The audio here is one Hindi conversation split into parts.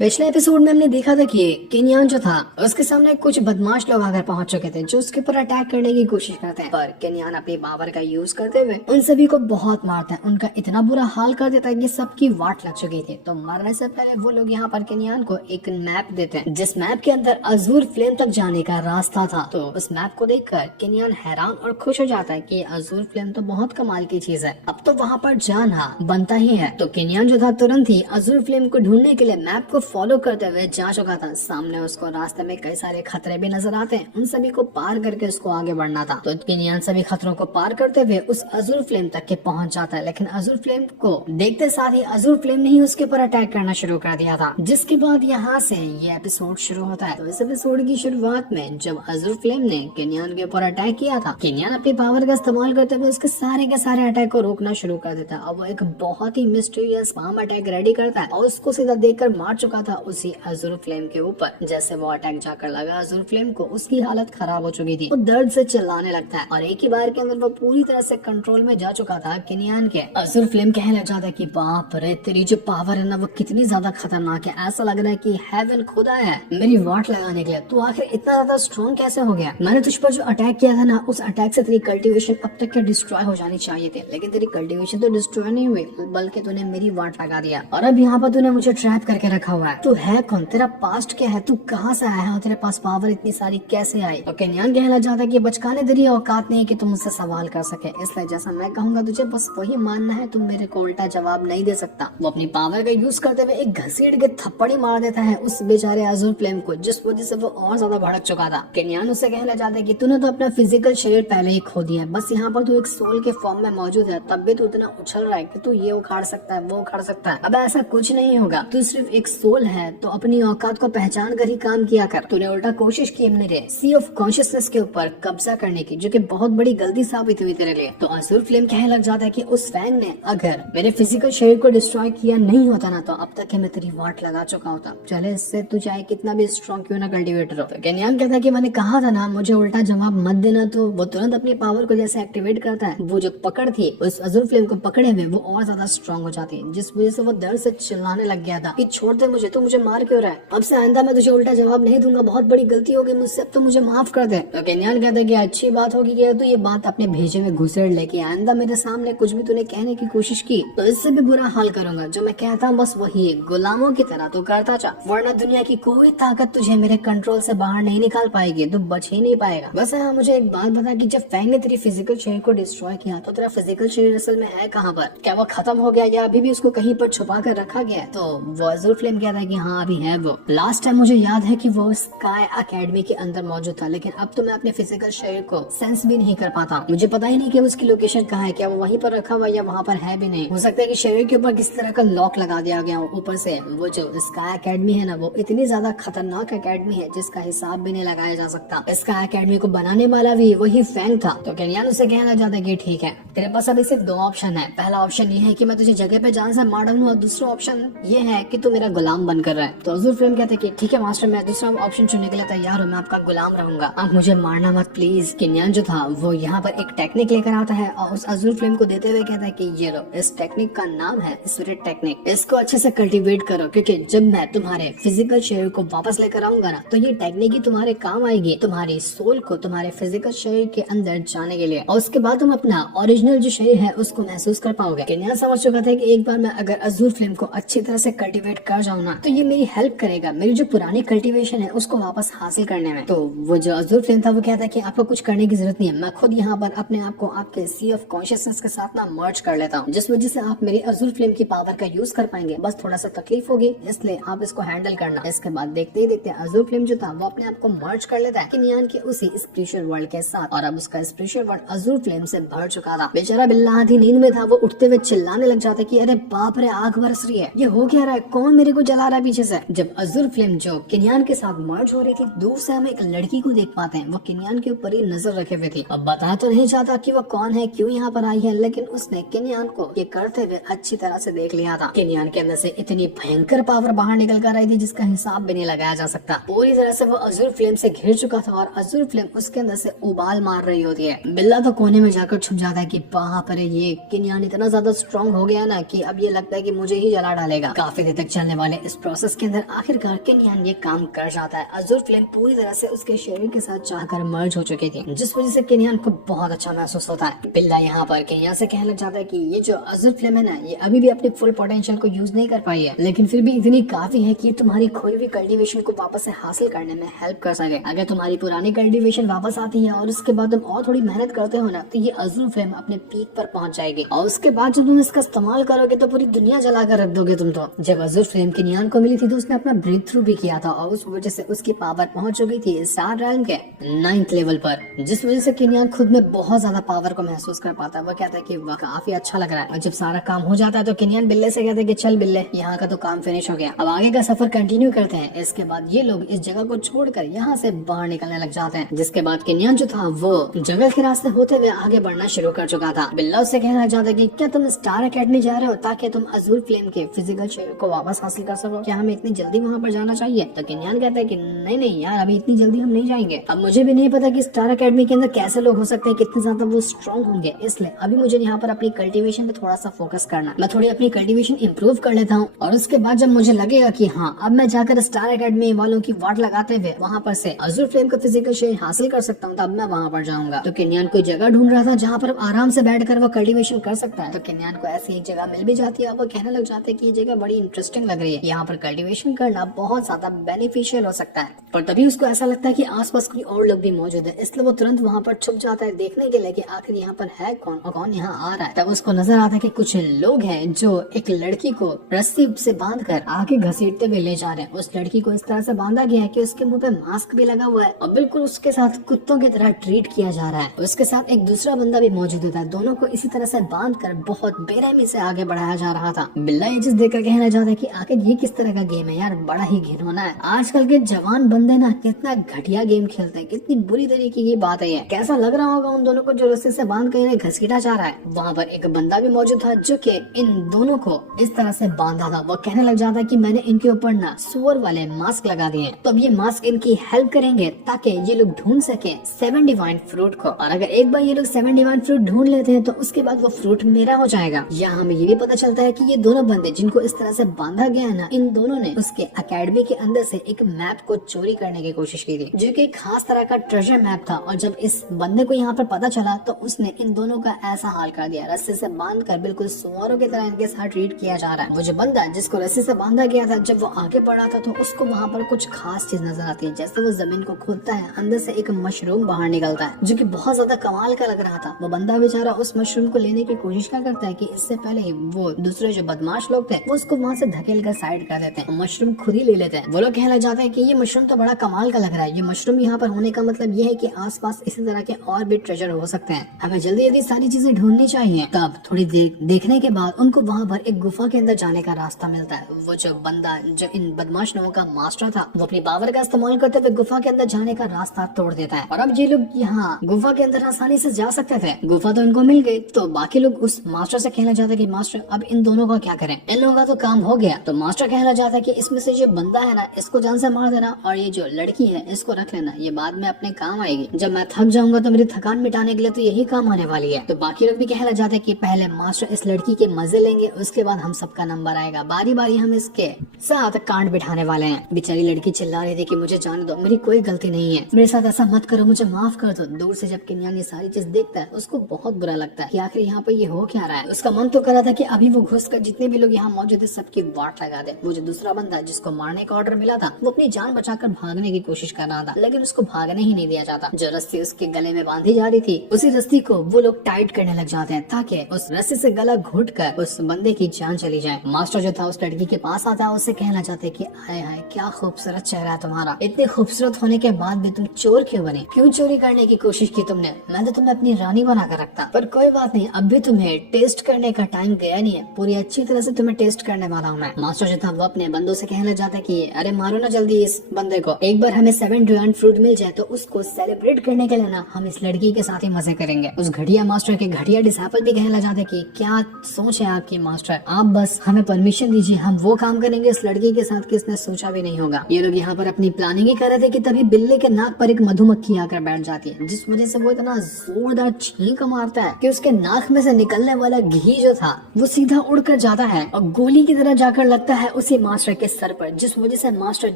पिछले एपिसोड में हमने देखा था कि केनियान जो था उसके सामने कुछ बदमाश लोग आकर पहुंच चुके थे जो उसके ऊपर अटैक करने की कोशिश करते हैं, पर केनियान अपनी पावर का यूज करते हुए उन सभी को बहुत मारता है। उनका इतना बुरा हाल कर देता है कि सबकी वाट लग चुकी थी। तो मरने से पहले वो लोग यहाँ पर केनियान को एक मैप देते हैं जिस मैप के अंदर अजूर फ्लेम तक जाने का रास्ता था। तो उस मैप को देखकर केनियान हैरान और खुश हो जाता है कि अजूर फ्लेम तो बहुत कमाल की चीज है, अब तो वहाँ पर जाना बनता ही है। तो केनियान जो था तुरंत ही अजूर फ्लेम को ढूंढने के लिए मैप को फॉलो करते हुए जा चुका था। सामने उसको रास्ते में कई सारे खतरे भी नजर आते हैं, उन सभी को पार करके उसको आगे बढ़ना था। तो केनियान सभी खतरों को पार करते हुए उस अजूर फ्लेम तक के पहुंच जाता है, लेकिन अजूर फ्लेम को देखते साथ ही अजूर फ्लेम ने ही उसके ऊपर अटैक करना शुरू कर दिया था, जिसके बाद यहाँ से ये एपिसोड शुरू होता है। तो इस एपिसोड की शुरुआत में जब अजूर फ्लेम ने केनियान के ऊपर अटैक किया था, केनियान अपनी पावर का इस्तेमाल करते हुए उसके सारे के सारे अटैक को रोकना शुरू कर देता है। अब वो एक बहुत ही मिस्टीरियस स्पैम अटैक रेडी करता है और उसको सीधा देखकर मार चुका था उसी अजूर फ्लेम के ऊपर। जैसे वो अटैक जाकर लगा अजूर फ्लेम को, उसकी हालत खराब हो चुकी थी। वो दर्द से चिल्लाने लगता है और एक ही बार के अंदर वो पूरी तरह से कंट्रोल में जा चुका था केनियान के। अजूर फ्लेम कहने लग जाता है कि बाप रे, तेरी जो पावर है ना वो कितनी ज्यादा खतरनाक है। ऐसा लग रहा है कि हेवन खुद आया है मेरी वाट लगाने के लिए। तू आखिर इतना ज्यादा स्ट्रॉन्ग कैसे हो गया? मैंने तुझ पर जो अटैक किया था ना, उस अटैक से तेरी कल्टीवेशन अब तक के डिस्ट्रॉय हो जानी चाहिए थी, लेकिन तेरी कल्टीवेशन तो डिस्ट्रॉय नहीं हुई, बल्कि तूने मेरी वाट लगा दिया और अब यहाँ पर तूने मुझे ट्रैप करके रखा हुआ है। तू है कौन? तेरा पास्ट क्या है? तू कहाँ से आया है और तेरे पास पावर इतनी सारी कैसे आई? और केनियान कहने लग जाता है कि बचकाने तेरी औकात नहीं है कि तुम मुझसे सवाल कर सके, इसलिए जैसा मैं कहूंगा तुझे बस वही मानना है, तुम मेरे को उल्टा जवाब नहीं दे सकता। वो अपनी पावर का यूज करते हुए एक घसीट के थप्पड़ी मार देता है उस बेचारे अजूर फ्लेम को, जिस वजह से वो और ज्यादा भड़क चुका था। केनियान उससे कहने लग जाता है कि तूने तो अपना फिजिकल शरीर पहले ही खो दिया है, बस यहाँ पर तू एक सोल के फॉर्म में मौजूद है, तब भी तू इतना उछल रहा है कि तू ये उखाड़ सकता है वो उखाड़ सकता है। अब ऐसा कुछ नहीं होगा, तू सिर्फ एक सोल है, तो अपनी औकात को पहचान कर ही काम किया कर। तूने उल्टा कोशिश की मेरे सी ऑफ कॉन्शियसनेस के ऊपर कब्जा करने की, जो कि बहुत बड़ी गलती साबित हुई तेरे लिए। तो अजूर फ्लेम कहने लग जाता है कि उस फैंग ने अगर मेरे फिजिकल शरीर को डिस्ट्रॉय किया नहीं होता ना, तो अब तक मैं तेरी वाट लगा चुका होता। चले इससे तू चाहे कितना भी स्ट्रॉन्ग क्यों ना कल्टिवेटर हो। तो केनियान कहता है कि मैंने कहा था ना मुझे उल्टा जवाब मत देना। तो वो तुरंत अपनी पावर को जैसे एक्टिवेट करता है, वो जो पकड़ थी उस अजूर फ्लेम को पकड़े हुए वो और ज्यादा स्ट्रॉन्ग हो जाती है, जिस वजह से वो दर्द से चिल्लाने लग गया था कि छोड़ दे मुझे, तू मुझे मार क्यों रहा है? अब से आइंदा मैं तुझे उल्टा जवाब नहीं दूंगा, बहुत बड़ी गलती हो गई मुझसे, अब तो मुझे माफ कर दे। तो केनियान कहता है कि अच्छी बात होगी कि तू ये बात अपने भेजे में घुसेड़ ले कि आइंदा मेरे सामने कुछ भी तूने कहने की कोशिश की तो इससे भी बुरा हाल करूंगा। जो मैं कहता हूँ बस वही है, गुलामों की तरह तो करता जा, वरना दुनिया की कोई ताकत तुझे मेरे कंट्रोल से बाहर नहीं निकाल पाएगी, तू बच ही नहीं पाएगा। बस हाँ मुझे एक बात बता कि जब फैंग ने तेरी फिजिकल शरीर को डिस्ट्रॉय किया तो तेरा फिजिकल शरीर असल में है कहाँ पर? क्या वो खत्म हो गया या अभी भी उसको कहीं पर छुपा कर रखा गया है? तो वो अजूर फ्लेम कहता है कि हाँ अभी है वो। लास्ट टाइम मुझे याद है कि वो स्काई एकेडमी के अंदर मौजूद था, लेकिन अब तो मैं अपने फिजिकल शरीर को सेंस भी नहीं कर पाता। मुझे पता ही नहीं कि उसकी लोकेशन कहाँ है, क्या वो वहीं पर रखा हुआ या वहाँ पर है भी नहीं। हो सकता है कि शरीर के ऊपर किसी तरह का लॉक लगा दिया गया हो ऊपर से। वो जो स्काई एकेडमी है ना, वो इतनी ज्यादा खतरनाक एकेडमी है जिसका हिसाब भी नहीं लगाया जा सकता। स्काई एकेडमी को बनाने वाला भी वही फैंग था। तो केनियान उसे कहने लग जाता है कि ठीक है, तेरे पास अभी सिर्फ दो ऑप्शन है। पहला ऑप्शन ये है कि मैं तुझे जगह पे जान से मार डालूं और दूसरा ऑप्शन ये है कि तू मेरा गुलाम बनकर रहे। तो अजूर फ्लेम कहते हैं कि ठीक है मास्टर, मैं दूसरा ऑप्शन चुनने के लिए तैयार हूँ, मैं आपका गुलाम रहूंगा, आप मुझे मारना मत प्लीज। केनियान जो था वो यहाँ पर एक टेक्निक लेकर आता है और उस अजूर फ्लेम को देते हुए कहता है कि ये लो, इस टेक्निक का नाम है स्पिरिट टेक्निक, इसको अच्छे से कल्टीवेट करो, क्योंकि जब मैं तुम्हारे फिजिकल शरीर को वापस लेकर आऊंगा ना, तो ये टेक्निक ही तुम्हारे काम आएगी, तुम्हारी सोल को तुम्हारे फिजिकल शरीर के अंदर जाने के लिए, और उसके बाद तुम अपना ओरिजिनल जो शरीर है उसको महसूस कर पाओगे। केनियान समझ चुका था कि एक बार मैं अगर अजूर फ्लेम को अच्छी तरह से कल्टीवेट कर जाऊँ ना, तो ये मेरी हेल्प करेगा मेरी जो पुरानी कल्टीवेशन है उसको वापस हासिल करने में। तो वो जो अजूर फ्लेम था वो कहता है कि आपको कुछ करने की जरूरत नहीं है, मैं खुद यहाँ पर अपने आप को आपके सी ऑफ कॉन्शियसनेस के साथ ना मर्ज कर लेता हूँ, जिस वजह से आप मेरी अजूर फ्लेम की पावर का यूज कर पाएंगे। बस थोड़ा सा तकलीफ होगी, इसलिए आप इसको हैंडल करना। इसके बाद देखते ही देखते अजूर फ्लेम जो था वो अपने आप को मर्ज कर लेता है केनियान के उसी स्पिरिचुअल वर्ल्ड के साथ, और अब उसका स्पिरिचुअल वर्ल्ड अजूर फ्लेम से भर चुका था। बेचारा बिल्ला आधी नींद में था, वो उठते हुए चिल्लाने लग जाता है कि अरे बाप रे, आग बरस रही है, ये हो क्या रहा है, कौन मेरे को जला रहा है पीछे से। जब अजूर फ्लेम जो केनियान के साथ मर्ज हो रही थी, दूर से हम एक लड़की को देख पाते हैं, वो केनियान के ऊपर ही नजर रखे हुए थी। अब बता तो नहीं चाहता कि वो कौन है, क्यों यहाँ पर आई है, लेकिन उसने केनियान को ये करते हुए अच्छी तरह से देख लिया था। केनियान के अंदर से इतनी भयंकर पावर बाहर निकल कर आई थी जिसका हिसाब भी नहीं लगाया जा सकता। पूरी तरह से वो अजूर फ्लेम से घिर चुका था और अजूर फ्लेम उसके अंदर से उबाल मार रही होती है। बिल्ला तो कोने में जाकर छुप जाता है कि बाप रे, ये केनियान इतना ज्यादा स्ट्रॉन्ग हो गया ना कि अब ये लगता है कि मुझे ही जला डालेगा। काफी देर तक चलने वाले इस प्रोसेस के अंदर आखिरकार केनियान ये काम कर जाता है। अज़ुर फ्लेम पूरी तरह से उसके शरीर के साथ चाहकर मर्ज हो चुकी थी, जिस वजह से केनियान को बहुत अच्छा महसूस होता है। बिल्ला यहाँ पर केनिया से कहने लग जाता है कि ये जो अज़ुर फ्लेम है ना, ये अभी भी अपने फुल पोटेंशियल को यूज नहीं कर पाई है, लेकिन फिर भी इतनी काफी है कि तुम्हारी खोई हुई कल्टीवेशन को वापस से हासिल करने में हेल्प कर सके। अगर तुम्हारी पुरानी कल्टीवेशन वापस आती है और उसके बाद तुम और थोड़ी मेहनत करते हो ना, तो ये अज़ुर फ्लेम अपने पीक पर पहुंच जाएगी और उसके बाद जब तुम इसका इस्तेमाल करोगे तो पूरी दुनिया जला कर रख दोगे तुम तो। जब अज़ुर फ्लेम केनियान को मिली थी तो उसने अपना ब्रेक थ्रू भी किया था और उस वजह से उसकी पावर पहुंच चुकी थी स्टार रैंक के 9th लेवल पर, जिस वजह से केनियान खुद में बहुत ज्यादा पावर को महसूस कर पाता है। वो कहता है कि वाह काफी अच्छा लग रहा है। और जब सारा काम हो जाता है तो केनियान बिल्ले से कहते हैं कि चल बिल्ले, यहाँ का तो काम फिनिश हो गया, अब आगे का सफर कंटिन्यू करते हैं। इसके बाद ये लोग इस जगह को छोड़कर यहाँ से बाहर निकलने लग जाते हैं, जिसके बाद केनियान जो था वो जंगल के रास्ते होते हुए आगे बढ़ना शुरू कर चुका था। बिल्ला उससे कहना चाहता है कि क्या तुम स्टार एकेडमी जा रहे हो ताकि तुम अज़ुर फ्लेम के फिजिकल शेप को वापस हासिल कर सको? क्या हमें इतनी जल्दी वहाँ पर जाना चाहिए? तो केनियान कहता है कि नहीं नहीं यार, अभी इतनी जल्दी हम नहीं जाएंगे। अब मुझे भी नहीं पता कि स्टार एकेडमी के अंदर कैसे लोग हो सकते हैं, कितने ज्यादा वो स्ट्रॉन्ग होंगे, इसलिए अभी मुझे यहाँ पर अपनी कल्टीवेशन पे थोड़ा सा फोकस करना, मैं थोड़ी अपनी कल्टीवेशन इंप्रूव कर लेता हूँ और उसके बाद जब मुझे लगेगा कि हाँ अब मैं जाकर स्टार एकेडमी वालों की वाट लगाते हुए वहाँ पर से अज़ुर फ्लेम का फिजिकल शेप हासिल कर सकता हूँ, तब मैं वहाँ पर जाऊंगा। तो केनियान कोई जगह ढूंढ रहा था जहाँ पर आराम से बैठकर वो कल्टीवेशन कर सकता है। तो केनियान को ऐसी एक जगह मिल भी जाती है। वो कहने लग जाते हैं कि ये जगह बड़ी इंटरेस्टिंग लग रही है, यहाँ पर कल्टीवेशन करना बहुत ज्यादा बेनिफिशियल हो सकता है। पर तभी उसको ऐसा लगता है कि आसपास कोई और लोग भी मौजूद है, इसलिए वो तुरंत वहाँ पर छुप जाता है देखने के लिए कि आखिर यहाँ पर है कौन और कौन यहाँ आ रहा है। तब उसको नजर आता है कि कुछ लोग हैं जो एक लड़की को रस्सी से बांधकर आगे घसीटते हुए ले जा रहे हैं। उस लड़की को इस तरह से बांधा गया है कि उसके मुंह पे मास्क भी लगा हुआ है और बिल्कुल उसके साथ कुत्तों की तरह ट्रीट किया जा रहा है। उसके साथ एक दूसरा बंदा भी मौजूद होता है। दोनों को इसी तरह से बांधकर बहुत बेरहमी से आगे बढ़ाया जा रहा था। बिल्ला ये चीज देखकर कहना चाहता है कि आखिर ये किस तरह का गेम है यार, बड़ा ही घिनौना है। आजकल के जवान बंदे ना कितना घटिया गेम खेलते हैं, कितनी बुरी तरीके की बात है ये। कैसा लग रहा होगा उन दोनों को जो रस्सी से बांध कर इन्हें घसीटा जा रहा है। वहाँ पर एक बंदा भी मौजूद था जो कि इन दोनों को इस तरह से बांधा था। वो कहने लग जाता है कि मैंने इनके ऊपर ना सुअर वाले मास्क लगा दिए, तो अब ये मास्क इनकी हेल्प करेंगे ताकि ये लोग ढूंढ सके 7 डिवाइन फ्रूट को। और अगर एक बार ये लोग 7 डिवाइन फ्रूट ढूंढ लेते हैं तो उसके बाद वो फ्रूट मेरा हो जाएगा। यहाँ हमें ये भी पता चलता है कि ये दोनों बंदे जिनको इस तरह से बांधा गया है ना, इन दोनों ने उसके अकेडमी के अंदर से एक मैप को चोरी करने की कोशिश की थी, जो कि एक खास तरह का ट्रेजर मैप था। और जब इस बंदे को यहाँ पर पता चला तो उसने इन दोनों का ऐसा हाल कर दिया, रस्सी से बांधकर बिल्कुल सुअरों की तरह इनके साथ ट्रीट किया जा रहा है। वो जो बंदा जिसको रस्सी से बांधा गया था, जब वो आगे बढ़ा था तो उसको वहाँ पर कुछ खास चीज नजर आती है। जैसे वो जमीन को खोदता है, अंदर से एक मशरूम बाहर निकलता है जो कि बहुत ज्यादा कमाल का लग रहा था। वो बंदा बेचारा उस मशरूम को लेने की कोशिश क्या करता है कि इससे पहले वो दूसरे जो बदमाश लोग थे वो उसको वहाँ से धकेल कर साइड कर देते हैं, मशरूम खुद ही ले लेते हैं। वो लोग कहना चाहते हैं कि ये मशरूम तो बड़ा कमाल का लग रहा है, ये मशरूम यहाँ पर होने का मतलब ये है कि आसपास इसी तरह के और भी ट्रेजर हो सकते हैं, हमें जल्दी जल्दी सारी चीजें ढूंढनी चाहिए। तब थोड़ी देर देखने के बाद उनको वहाँ पर एक गुफा के अंदर जाने का रास्ता मिलता है। वो जो बंदा जो इन बदमाश लोगों का मास्टर था, वो अपनी पावर का इस्तेमाल करते हुए गुफा के अंदर जाने का रास्ता तोड़ देता है और अब ये लोग यहाँ गुफा के अंदर आसानी से जा सकते थे। गुफा तो इनको मिल गई, तो बाकी लोग उस मास्टर से कहना चाहते कि मास्टर अब इन दोनों का क्या करें, इन लोगों का तो काम हो गया। तो मास्टर कहना चाहता है कि इसमें से जो बंदा है ना, इसको जान से मार देना और ये जो लड़की है इसको रख लेना, ये बाद में अपने काम आएगी। जब मैं थक जाऊंगा तो मेरी थकान मिटाने के लिए तो यही काम आने वाली है। तो बाकी लोग भी कहना चाहते हैं कि पहले मास्टर इस लड़की के मजे लेंगे, उसके बाद हम सबका नंबर आएगा, बारी बारी हम इसके साथ कांड बिठाने वाले हैं। बेचारी लड़की चिल्ला रही थी कि मुझे जाने दो, मेरी कोई गलती नहीं है, मेरे साथ ऐसा मत करो, मुझे माफ कर दो। दूर से जब केनियान ये सारी चीज देखता है उसको बहुत बुरा लगता है कि आखिर यहाँ पर ये हो क्या रहा है। उसका मन तो कर रहा था कि अभी वो घुस कर जितने भी लोग यहाँ मौजूद है सबकी वाट लगा दे। वो जो दूसरा बंदा जिसको मारने का ऑर्डर मिला था वो अपनी जान बचाकर भागने की कोशिश कर रहा था, लेकिन उसको भागने ही नहीं दिया जाता। जो रस्सी उसके गले में बांधी जा रही थी उसी रस्सी को वो लोग टाइट करने लग जाते हैं ताकि उस रस्सी से गला घुट कर उस बंदे की जान चली जाए। मास्टर जो था उस लड़की के पास आता है, उससे कहना चाहते हैं कि हाय हाय क्या खूबसूरत चेहरा है तुम्हारा, इतने खूबसूरत होने के बाद भी तुम चोर क्यों बने, क्यों चोरी करने की कोशिश की तुमने, मैं तो तुम्हें अपनी रानी बना कर रखता। पर कोई बात नहीं, अब भी तुम्हें टेस्ट करने का टाइम गया नहीं है, पूरी अच्छी तरह से तुम्हें टेस्ट करने वाला हूँ मैं। मास्टर जो था वो अपने बंदों से कहना चाहता है कि अरे मारो ना जल्दी इस बंदे को, एक बार हमें 7 ड्रैगन फ्रूट मिल जाए तो उसको सेलिब्रेट करने के लिए ना हम इस लड़की के साथ ही मजे करेंगे। उस घटिया मास्टर के घटिया डिसाइपल भी कहना चाहते कि क्या सोच है आपकी मास्टर, आप बस हमें परमिशन दीजिए, हम वो काम करेंगे इस लड़की के साथ कि इसने सोचा भी नहीं होगा। ये लोग यहाँ पर अपनी प्लानिंग ही कर रहे थे कि तभी बिल्ली के नाक पर एक मधुमक्खी आकर बैठ जाती है, जिस वजह से वो इतना जोरदार छींक मारता है कि उसके नाक में से निकलने वाला घी जो था वो सीधा उड़कर जाता है और गोली की तरह जाकर लगता है उसी मास्टर के सर पर, जिस वजह से मास्टर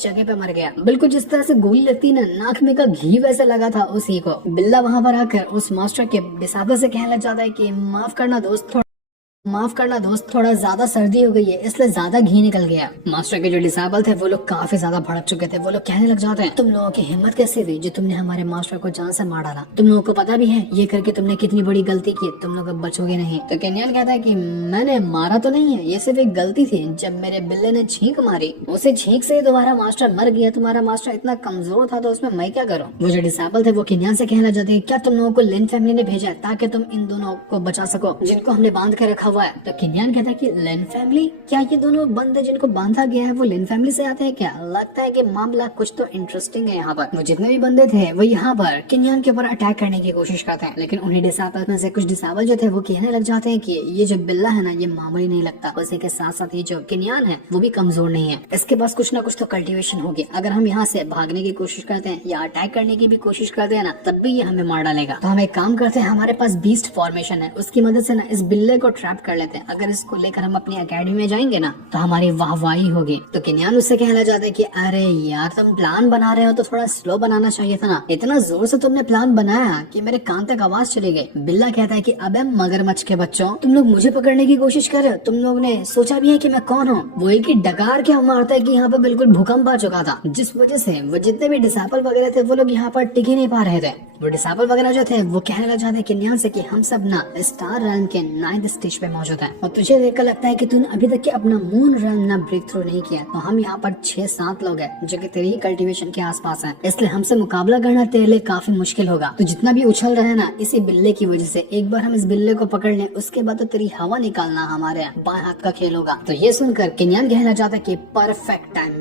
जगह पे मर गया। बिल्कुल जिस तरह से गोली लगती ना, नाक में का घी वैसे लगा था उसी को। बिल्ला वहाँ पर आकर उस मास्टर के डिसाइपल से कहने लग जाता है कि माफ करना दोस्त, थोड़ा ज्यादा सर्दी हो गई है इसलिए ज्यादा घी निकल गया। मास्टर के जो डिसाइपल थे वो लोग काफी ज्यादा भड़क चुके थे। वो लोग कहने लग जाते हैं, तुम लोगों की हिम्मत कैसे हुई जो तुमने हमारे मास्टर को जान से मार डाला? तुम लोगों को पता भी है ये करके तुमने कितनी बड़ी गलती की, तुम लोग अब बचोगे नहीं। तो केनियन कहता है कि मैंने मारा तो नहीं है, ये सिर्फ एक गलती थी। जब मेरे बिल्ले ने छींक मारी, उसे छींक से ही तुम्हारा मास्टर मर गया। तुम्हारा मास्टर इतना कमजोर था तो उसमें मैं क्या करूँ? वो जो डिसाइपल थे वो केनियन से कहने लग जाते हैं, क्या तुम लोगों को लिन फैमिली ने भेजा है ताकि तुम इन दोनों को बचा सको जिनको हमने बांध के रखा हुआ है? तो केनियन कहता है कि लिन फैमिली? क्या ये दोनों बंदे जिनको बांधा गया है वो लिन फैमिली से आते हैं क्या? लगता है कि मामला कुछ तो इंटरेस्टिंग है। यहाँ पर वो जितने भी बंदे थे वो यहाँ पर केनियन के ऊपर अटैक करने की कोशिश करते हैं, लेकिन उन्हें डिसाइपल में से कुछ डिसाइपल जो थे वो कहने लग जाते हैं कि ये जो बिल्ला है ना ये मामूली नहीं लगता। उसी के साथ साथ ये जो केनियन है वो भी कमजोर नहीं है, इसके पास कुछ ना कुछ तो कल्टीवेशन होगी। अगर हम यहाँ से भागने की कोशिश करते हैं या अटैक करने की भी कोशिश करते हैं ना, तब भी ये हमें मार डालेगा। तो हम एक काम करते हैं, हमारे पास बीस्ट फॉर्मेशन है, उसकी मदद से ना इस बिल्ले को ट्रैप कर लेते हैं। अगर इसको लेकर हम अपनी एकेडमी में जाएंगे ना तो हमारी वाहवाही होगी। तो केनियन उससे कहना चाहते हैं कि अरे यार तुम प्लान बना रहे हो तो थोड़ा स्लो बनाना चाहिए था ना, इतना जोर से तुमने प्लान बनाया कि मेरे कान तक आवाज चली गई। बिल्ला कहता है कि अबे मगरमच्छ के बच्चों, तुम लोग मुझे पकड़ने की कोशिश कर रहे हो? तुम लोग ने सोचा भी है कि मैं कौन हूँ? वो एक ही डकार क्या मारता है कि यहाँ पे बिल्कुल भूकंप आ चुका था, जिस वजह से वो जितने भी डिसाइपल वगैरह थे वो लोग यहाँ पर टिक ही नहीं पा रहे थे। वो डिसाइपल वगैरह जो थे वो कहने लग जाते हैं केनियन से कि हम सब ना स्टार रैंक के 9th स्टेज पे मौजूद हैं और तुझे देखकर लगता है कि तूने अभी तक के अपना मून रन ना ब्रेक थ्रू नहीं किया। तो हम यहाँ पर 6-7 लोग हैं जो कि तेरी ही कल्टीवेशन के आसपास हैं, इसलिए हमसे मुकाबला करना तेरे लिए काफी मुश्किल होगा। तो जितना भी उछल रहे हैं ना इसी बिल्ले की वजह से, एक बार हम इस बिल्ले को पकड़ लें उसके बाद तो तेरी हवा निकालना हमारे बाएं हाथ का खेल होगा। तो ये सुनकर केनियन कहना चाहता है कि परफेक्ट टाइम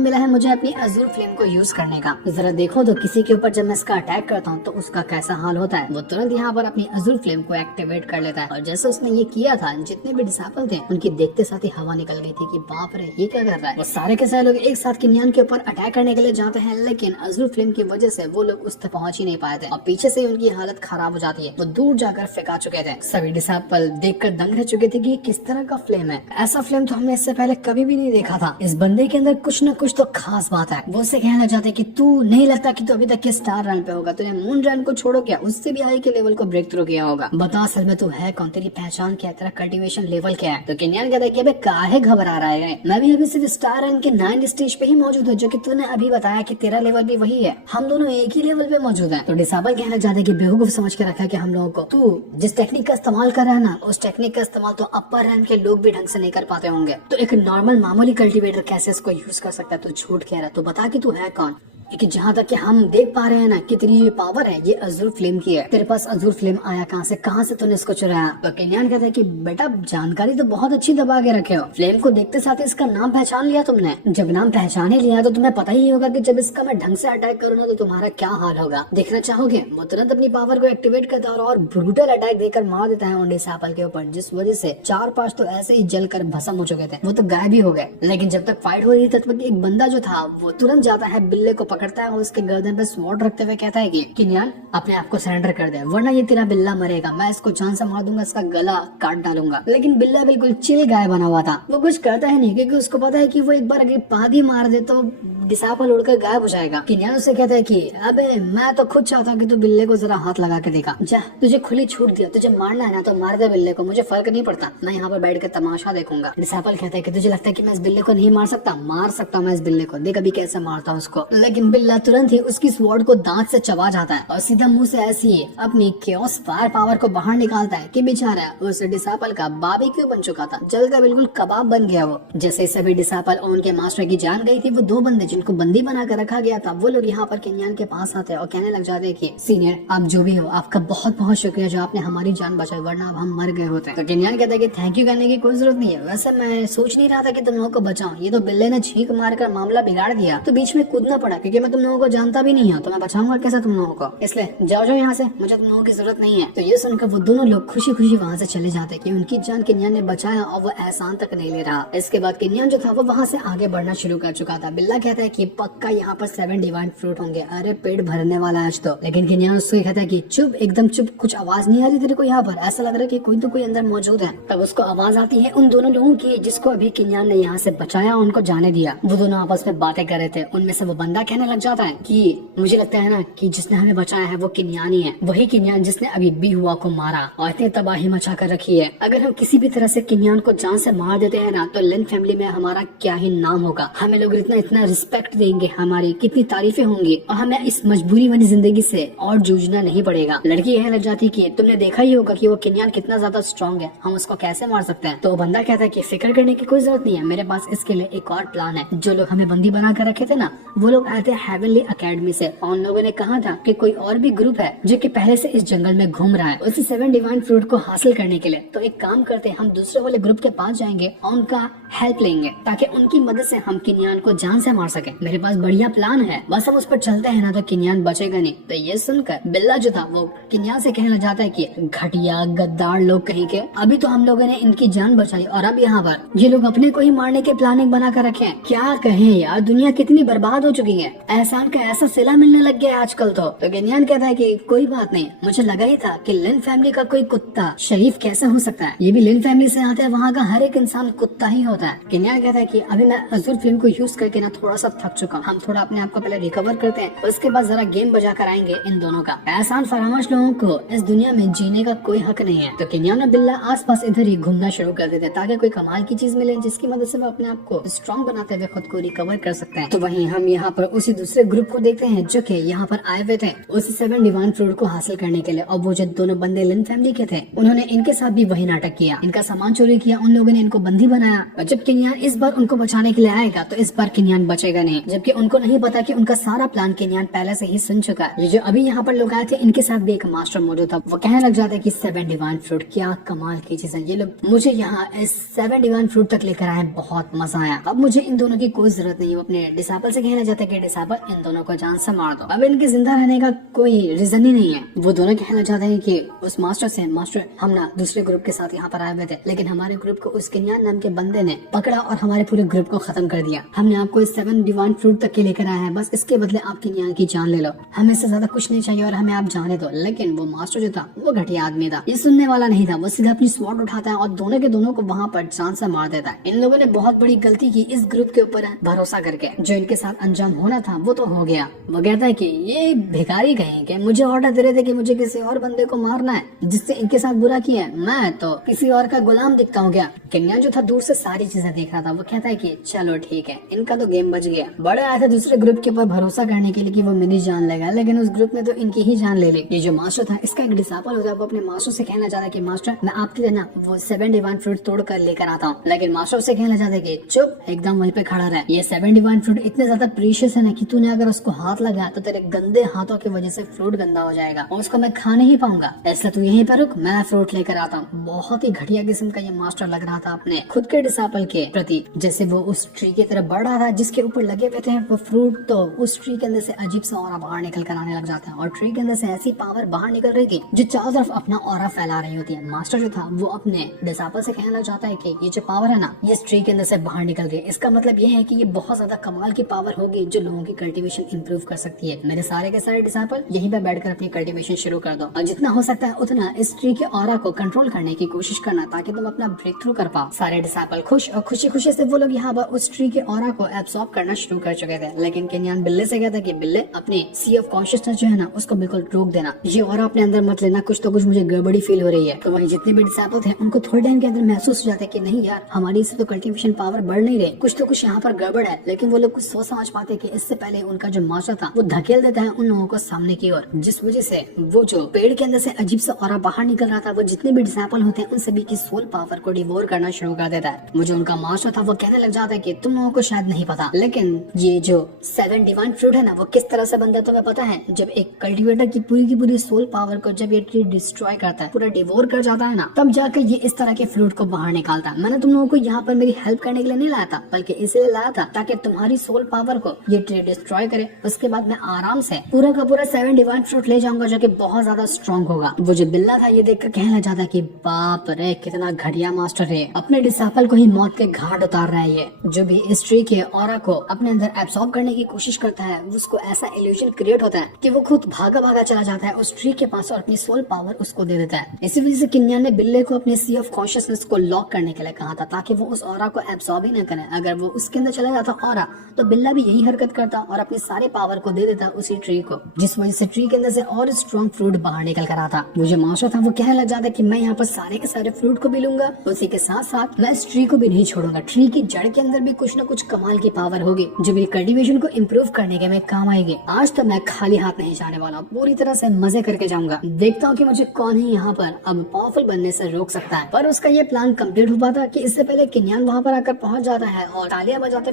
मिला है मुझे अपनी अजूर फ्लेम को यूज करने का। जरा देखो तो किसी के ऊपर जब मैं इसका अटैक करता हूँ तो उसका कैसा हाल होता है। वो तुरंत यहाँ पर अपनी अजूर फ्लेम को एक्टिवेट कर लेता है और जैसे उसने ये किया था, जितने भी डिसाइपल थे उनकी देखते साथ ही हवा निकल गई थी कि बाप रे ये क्या कर रहा है। वो सारे के सारे लोग एक साथ केनियन के ऊपर अटैक करने के लिए जाते हैं, लेकिन अजूर फ्लेम की वजह से वो लोग उस तक पहुंच ही नहीं पाए थे और पीछे से उनकी हालत खराब हो जाती है। वो दूर जाकर फेंका चुके थे। सभी डिसाइपल देखकर दंग रह चुके थे कि किस तरह का फ्लेम है, ऐसा फ्लेम तो हमने इससे पहले कभी भी नहीं देखा था। इस बंदे के अंदर कुछ न कुछ तो खास बात है। वो उससे कहना चाहते कि तू नहीं लगता कि तू अभी तक के स्टार रन पे होगा, तूने मून रन को छोड़ो क्या, उससे भी हाई के लेवल को ब्रेक थ्रू किया होगा। बता असल में तू है कौन, तेरी पहचान क्या है, तेरा कल्टीवेशन लेवल क्या है? तो केनियन कहता है कि अबे काहे घबरा रहा है, मैं भी अभी सिर्फ स्टार रन के 9th स्टेज पे ही मौजूद हूँ, जो कि तूने अभी बताया कि तेरा लेवल भी वही है, हम दोनों एक ही लेवल पे मौजूद हैं। तो डिसाइपल कहना चाहते कि बेवकूफ समझ के रखा है कि हम लोगों को, तू जिस टेक्निक का इस्तेमाल कर रहा है ना उस टेक्निक का इस्तेमाल तो अपर रैंक के लोग भी ढंग से नहीं कर पाते होंगे। तो एक नॉर्मल मामूली कल्टीवेटर कैसे इसको यूज कर सकता है? तू झूठ कह रहा है, तो बता कि तू है कौन? क्योंकि जहाँ तक कि हम देख पा रहे हैं ना कि तेरी ये पावर है ये अजूर फ्लेम की है। तेरे पास अजूर फ्लेम आया कहाँ से तूने इसको चुराया? तो केनियन कहता है कि बेटा जानकारी तो बहुत अच्छी दबा के रखे हो, फ्लेम को देखते साथ इसका नाम पहचान लिया तुमने। जब नाम पहचान ही लिया तो तुम्हें पता ही होगा कि जब इसका मैं ढंग से अटैक करूँ ना तो तुम्हारा क्या हाल होगा, देखना चाहोगे? वो तुरंत अपनी पावर को एक्टिवेट करता है और ब्रूटल अटैक देकर मार देता है उन डिसाइपल के ऊपर, जिस वजह से 4-5 तो ऐसे ही जलकर भस्म हो चुके थे, वो तो गायब ही हो गए। लेकिन जब तक फाइट हो रही थी तब तक एक बंदा जो था वो तुरंत जाता है, बिल्ले को पकड़ता है और उसके गर्दन पे स्वॉर्ड रखते हुए कहता है कि केनियन अपने आप को सरेंडर कर दे वरना ये तेरा बिल्ला मरेगा, मैं इसको जान से मार दूंगा, इसका गला काट डालूंगा। लेकिन बिल्ला बिल्कुल चिल गाय बना हुआ था, वो कुछ करता है नहीं क्योंकि उसको पता है कि वो एक बार अगर पादी मार दे तो डिसाइपल उड़कर गायब हो जाएगा। केनियन उससे कहता है कि अबे मैं तो खुद चाहता हूँ कि तू बिल्ले को जरा हाथ लगा के देखा, जा तुझे खुली छूट दिया, तुझे मारना है ना तो मार दे बिल्ले को, मुझे फर्क नहीं पड़ता, मैं यहाँ पर बैठ कर तमाशा देखूंगा। डिसाइपल कहता है कि तुझे लगता है कि मैं इस बिल्ले को नहीं मार सकता? मार सकता हूँ मैं इस बिल्ले को, देख अभी कैसे मारता हूँ उसको। लेकिन बिल्ला तुरंत ही उसकी स्वॉर्ड को दांत से चबा जाता है और सीधा मुंह से ऐसी ही अपनी केओस फायर पावर को बाहर निकालता है कि बेचारा उस डिसाइपल का बारबेक्यू बन चुका था, जलकर बिल्कुल कबाब बन गया वो। जैसे सभी डिसाइपल और उनके मास्टर की जान गई थी, वो 2 बंदे जिनको बंदी बनाकर रखा गया था वो लोग यहाँ पर केनियन के पास आते हैं और कहने लग जाते हैं कि सीनियर आप जो भी हो आपका बहुत बहुत शुक्रिया जो आपने हमारी जान बचाई, वरना अब हम मर गए होते। तो केनियन कहता है कि थैंक यू कहने की कोई जरूरत नहीं है, वैसे मैं सोच नहीं रहा था कि तुम लोगों को बचाऊं, ये तो बिल्ले ने छींक मारकर मामला बिगाड़ दिया तो बीच में कूदना पड़ा क्योंकि जबकि मैं तुम लोगों को जानता भी नहीं हूँ, तो मैं बचाऊंगा कैसे तुम लोगों को, इसलिए जाओ जाओ यहाँ से, मुझे तुम लोगों की जरूरत नहीं है। तो ये सुनकर वो दोनों लोग खुशी खुशी वहाँ से चले जाते कि उनकी जान किन्यान ने बचाया और वो एहसान तक नहीं ले रहा। इसके बाद किन्यान जो था वो वहाँ से आगे बढ़ना शुरू कर चुका था। बिल्ला कहता है कि पक्का यहाँ पर 7 डिवाइन फ्रूट होंगे, अरे पेट भरने वाला है आज तो। लेकिन किन्यान उसको कहता है कि चुप, एकदम चुप, कुछ आवाज नहीं आ रही तेरे को यहाँ पर, ऐसा लग रहा है कि कोई तो कोई अंदर मौजूद है। तब उसको आवाज आती है उन दोनों लोगों की जिसको अभी किन्यान ने यहाँ से बचाया, उनको जाने दिया। वो दोनों आपस में बातें कर रहे थे। उनमें से वो बंदा कहने लग जाता है कि मुझे लगता है ना कि जिसने हमें बचाया है वो किन्यान ही है, वही किन्यान जिसने अभी बी हुआ को मारा और इतनी तबाही मचा कर रखी है। अगर हम किसी भी तरह से किन्यान को जान से मार देते हैं ना, तो लिन फैमिली में हमारा क्या ही नाम होगा, हमें लोग इतना इतना रिस्पेक्ट देंगे, हमारी कितनी तारीफें होंगी और हमें इस मजबूरी वाली जिंदगी से और जूझना नहीं पड़ेगा। लड़की कहने लग जाती कि तुमने देखा ही होगा कि वो किन्यान कितना ज्यादा स्ट्रॉन्ग है, हम उसको कैसे मार सकते हैं। तो बंदा कहता है कि फिक्र करने की कोई जरूरत नहीं है, मेरे पास इसके लिए एक और प्लान है। जो लोग हमें बंदी बना कर रखे थे ना, वो लोग आए थे हेवनली अकेडमी से और उन लोगों ने कहा था कि कोई और भी ग्रुप है जो कि पहले से इस जंगल में घूम रहा है उसी 7 डिवाइन फ्रूट को हासिल करने के लिए। तो एक काम करते हैं, हम दूसरे वाले ग्रुप के पास जाएंगे और उनका हेल्प लेंगे ताकि उनकी मदद से हम किन्यान को जान से मार सके। मेरे पास बढ़िया प्लान है, बस हम उस पर चलते हैं ना तो किन्यान बचेगा नहीं। तो ये सुनकर बिल्ला जो था वो किन्यान से कहने लग जाता है कि घटिया गद्दार लोग कहीं के, अभी तो हम लोगों ने इनकी जान बचाई और अब यहाँ पर ये लोग अपने को ही मारने के प्लानिंग बना कर रखे हैं। क्या कहें यार, दुनिया कितनी बर्बाद हो चुकी है, एहसान का ऐसा सिला मिलने लग गया है आजकल। तो किन्यान कहता है कि कोई बात नहीं, मुझे लगा ही था कि लिन फैमिली का कोई कुत्ता शरीफ कैसे हो सकता है, ये भी लिन फैमिली से आता है, वहाँ का हर एक इंसान कुत्ता ही होता है। किन्यान कहता है कि अभी मैं अज़ूर फिल्म को यूज करके ना थोड़ा सा थक चुका हूँ, हम थोड़ा अपने आप को पहले रिकवर करते हैं, उसके बाद जरा गेम बजा कर आएंगे इन दोनों का। एहसान फरामोश लोगों को इस दुनिया में जीने का कोई हक नहीं है। तो किन्यान और बिल्ला आसपास इधर ही घूमना शुरू कर देते ताकि कोई कमाल की चीज मिले जिसकी मदद से वो अपने आप को स्ट्रॉन्ग बनाते हुए खुद को रिकवर कर सकते हैं। तो वहीं हम यहाँ पर उसी दूसरे ग्रुप को देखते हैं जो कि यहाँ पर आए हुए थे उसी 7 डिवाइन फ्रूट को हासिल करने के लिए। और वो जो दोनों बंदे लिन फैमिली के थे, उन्होंने इनके साथ भी वही नाटक किया, इनका सामान चोरी किया, उन लोगों ने इनको बंदी बनाया। और जब किन्यान इस बार उनको बचाने के लिए आएगा तो इस बार किन्यान बचेगा नहीं, जबकि उनको नहीं पता कि उनका सारा प्लान किन्यान पहले से ही सुन चुका है। ये जो अभी यहाँ पर लोग आए थे, इनके साथ भी एक मास्टर मौजूद था। वो कहने लग जाता है कि 7 डिवाइन फ्रूट क्या कमाल की चीज है, ये लोग मुझे यहाँ इस 7 डिवाइन फ्रूट तक लेकर आए, बहुत मजा आया, अब मुझे इन दोनों की कोई जरूरत नहीं है। वो अपने डिसाइपल से कहना चाहते हैं कि डिसाइपल इन दोनों को जान से मार दो, अब इनके जिंदा रहने का कोई रीजन ही नहीं है। वो दोनों कहना चाहते हैं कि उस मास्टर से, मास्टर हम ना दूसरे ग्रुप के साथ यहाँ पर आए हुए थे, लेकिन हमारे ग्रुप को उस किन्यान नाम के बंदे ने पकड़ा और हमारे पूरे ग्रुप को खत्म कर दिया। हमने आपको इस 7 डिवाइन फ्रूट तक के लेकर आए हैं, बस इसके बदले आप किन्यान की जान ले लो, हमें इससे ज्यादा कुछ नहीं चाहिए और हमें आप जाने दो। लेकिन वो मास्टर जो था वो घटिया आदमी था, ये सुनने वाला नहीं था, वो सीधा अपनी स्वॉर्ड उठाता है और दोनों के दोनों को वहाँ पर जान से मार देता है। इन लोगों ने बहुत बड़ी गलती की इस ग्रुप के ऊपर भरोसा करके, जो इनके साथ अंजाम होना था वो तो हो गया। वो कहता है कि ये भिखारी कहीं के मुझे ऑर्डर दे रहे थे कि मुझे किसी और बंदे को मारना है जिससे इनके साथ बुरा किया है, मैं तो किसी और का गुलाम दिखता हूँ क्या। किन्यान जो था दूर से सारी चीजें देख रहा था। वो कहता है कि चलो ठीक है, इनका तो गेम बच गया। बड़े आए थे दूसरे ग्रुप के ऊपर भरोसा करने के लिए कि वो मेरी जान लेगा, लेकिन उस ग्रुप में तो इनकी ही जान ले ली। ये जो मास्टर था इसका एक डिसाइपल होता है, वो अपने मास्टर से कहना चाहता है कि मास्टर मैं आपके लिए ना वो 7 डिवाइन फ्रूट तोड़ कर लेकर आता हूँ, लेकिन मास्टर से कहना चाहता है कि चुप, एकदम वहीं पे खड़ा रहे, ये 7 डिवाइन फ्रूट इतने ज्यादा प्रीशियस है ना कि तूने अगर उसको हाथ लगाया तो तेरे गंदे हाथों की वजह से फ्रूट गंदा हो जाएगा और उसको मैं खा नहीं पाऊंगा, इसलिए तू यहीं पर रुक, मैं फ्रूट लेकर आता हूँ। बहुत ही घटिया किस्म का ये मास्टर लग रहा था अपने खुद के डिसाइपल के प्रति। जैसे वो उस ट्री की तरफ बढ़ रहा था जिसके ऊपर लगे हुए थे वो फ्रूट, तो उस ट्री के अंदर से अजीब सा ऑरा बाहर निकल कर आने लग जाता है और ट्री के अंदर से ऐसी पावर बाहर निकल रही थी जो चारों तरफ अपना ऑरा फैला रही होती है। मास्टर जो था वो अपने डिसाइपल से कहना लग जाता है कि ये जो पावर है ना ये इस ट्री के अंदर से बाहर निकल रही है, इसका मतलब ये है कि ये बहुत ज्यादा कमाल की पावर होगी जो लोगों की कल्टीवेशन इंप्रूव कर सकती है। मेरे सारे के सारे डिसाइपल यहीं पे बैठकर अपनी कल्टीवेशन शुरू कर दो और जितना हो सकता है उतना इस ट्री के ऑरा को कंट्रोल करने की कोशिश करना ताकि तुम अपना ब्रेक थ्रू कर पाओ। सारे डिसाइपल खुश और खुशी खुशी से वो लोग यहाँ पर उस ट्री के ऑरा को एब्सॉर्ब करना शुरू कर चुके थे। लेकिन किन्यान बिल्ले से कहता कि बिल्ले अपने सी ऑफ कॉन्शियसनेस जो है ना उसको बिल्कुल रोक देना, ये ऑरा अपने अंदर मत लेना, कुछ तो कुछ मुझे गड़बड़ी फील हो रही है। तो वहीं जितने भी डिसाइपल थे उनको थोड़े टाइम के अंदर महसूस हो जाता है कि नहीं यार हमारी इससे तो कल्टीवेशन पावर बढ़ नहीं रही, कुछ तो कुछ यहाँ पर गड़बड़ है। लेकिन वो लोग कुछ सोच समझ पाते कि इससे पहले उनका जो मास्टर था वो धकेल देता है उन लोगों को सामने की ओर, जिस वजह से वो जो पेड़ के अंदर से अजीब सा ऑरा बाहर निकल रहा था वो जितने भी डिसाइपल होते हैं उन सभी की सोल पावर को डिवोर करना शुरू कर देता है। वो जो उनका मास्टर था वो कहने लग जाता है कि तुम लोगों को शायद नहीं पता, लेकिन ये जो 7 डिवाइन फ्रूट है ना वो किस तरह से बनता है तुम्हें पता है। जब एक कल्टीवेटर की पूरी सोल पावर को जब ये ट्री डिस्ट्रॉय करता है, पूरा डिवोर कर जाता है ना, तब जाकर ये इस तरह के फ्रूट को बाहर निकालता है। मैंने तुम लोगों को यहाँ पर मेरी हेल्प करने के लिए नहीं लाया था, बल्कि इसलिए लाया था ताकि तुम्हारी सोल पावर को ये ट्री डिस्ट्रॉय करे, उसके बाद मैं आराम से पूरा का पूरा 7 डिवाइन फ्रूट ले जाऊंगा जो कि बहुत ज्यादा स्ट्रॉन्ग होगा। वो जो बिल्ला था ये देखकर कहने लग जाता कि बाप रे कितना घटिया मास्टर है, अपने डिसाइपल को ही मौत के घाट उतार रहा है। ये जो भी इस ट्री के ऑरा को अपने अंदर एब्सॉर्ब करने की कोशिश करता है, उसको ऐसा इल्यूजन क्रिएट होता है कि वो खुद भागा भागा चला जाता है उस ट्री के पास और अपनी सोल पावर उसको दे देता है। इसी वजह से किन्यान ने बिल्ले को अपने सी ऑफ कॉन्शियसनेस को लॉक करने के लिए कहा था ताकि वो उस ऑरा को एब्सॉर्ब ही न करे। अगर वो उसके अंदर चला जाता ऑरा तो बिल्ला भी यही हरकत करता और अपनी सारे पावर को दे देता उसी ट्री को, जिस वजह से ट्री के अंदर से और स्ट्रॉन्ग फ्रूट बाहर निकल कर आता। वो जो मास्टर था वो कहने लग जाता कि मैं यहाँ पर सारे के सारे फ्रूट को भी लूंगा, उसी के साथ साथ मैं इस ट्री को भी नहीं छोड़ूंगा। ट्री की जड़ के अंदर भी कुछ न कुछ कमाल की पावर होगी जो मेरी कल्टीवेशन को इम्प्रूव करने के में काम आएगी। आज तो मैं खाली हाथ नहीं जाने वाला, पूरी तरह से मजे करके जाऊंगा। देखता हूँ कि मुझे कौन ही यहाँ पर अब पावरफुल बनने से रोक सकता है। पर उसका ये प्लान कंप्लीट हो पाता कि इससे पहले किन्यान वहाँ पर आकर पहुँच जाता है और तालियां बजाते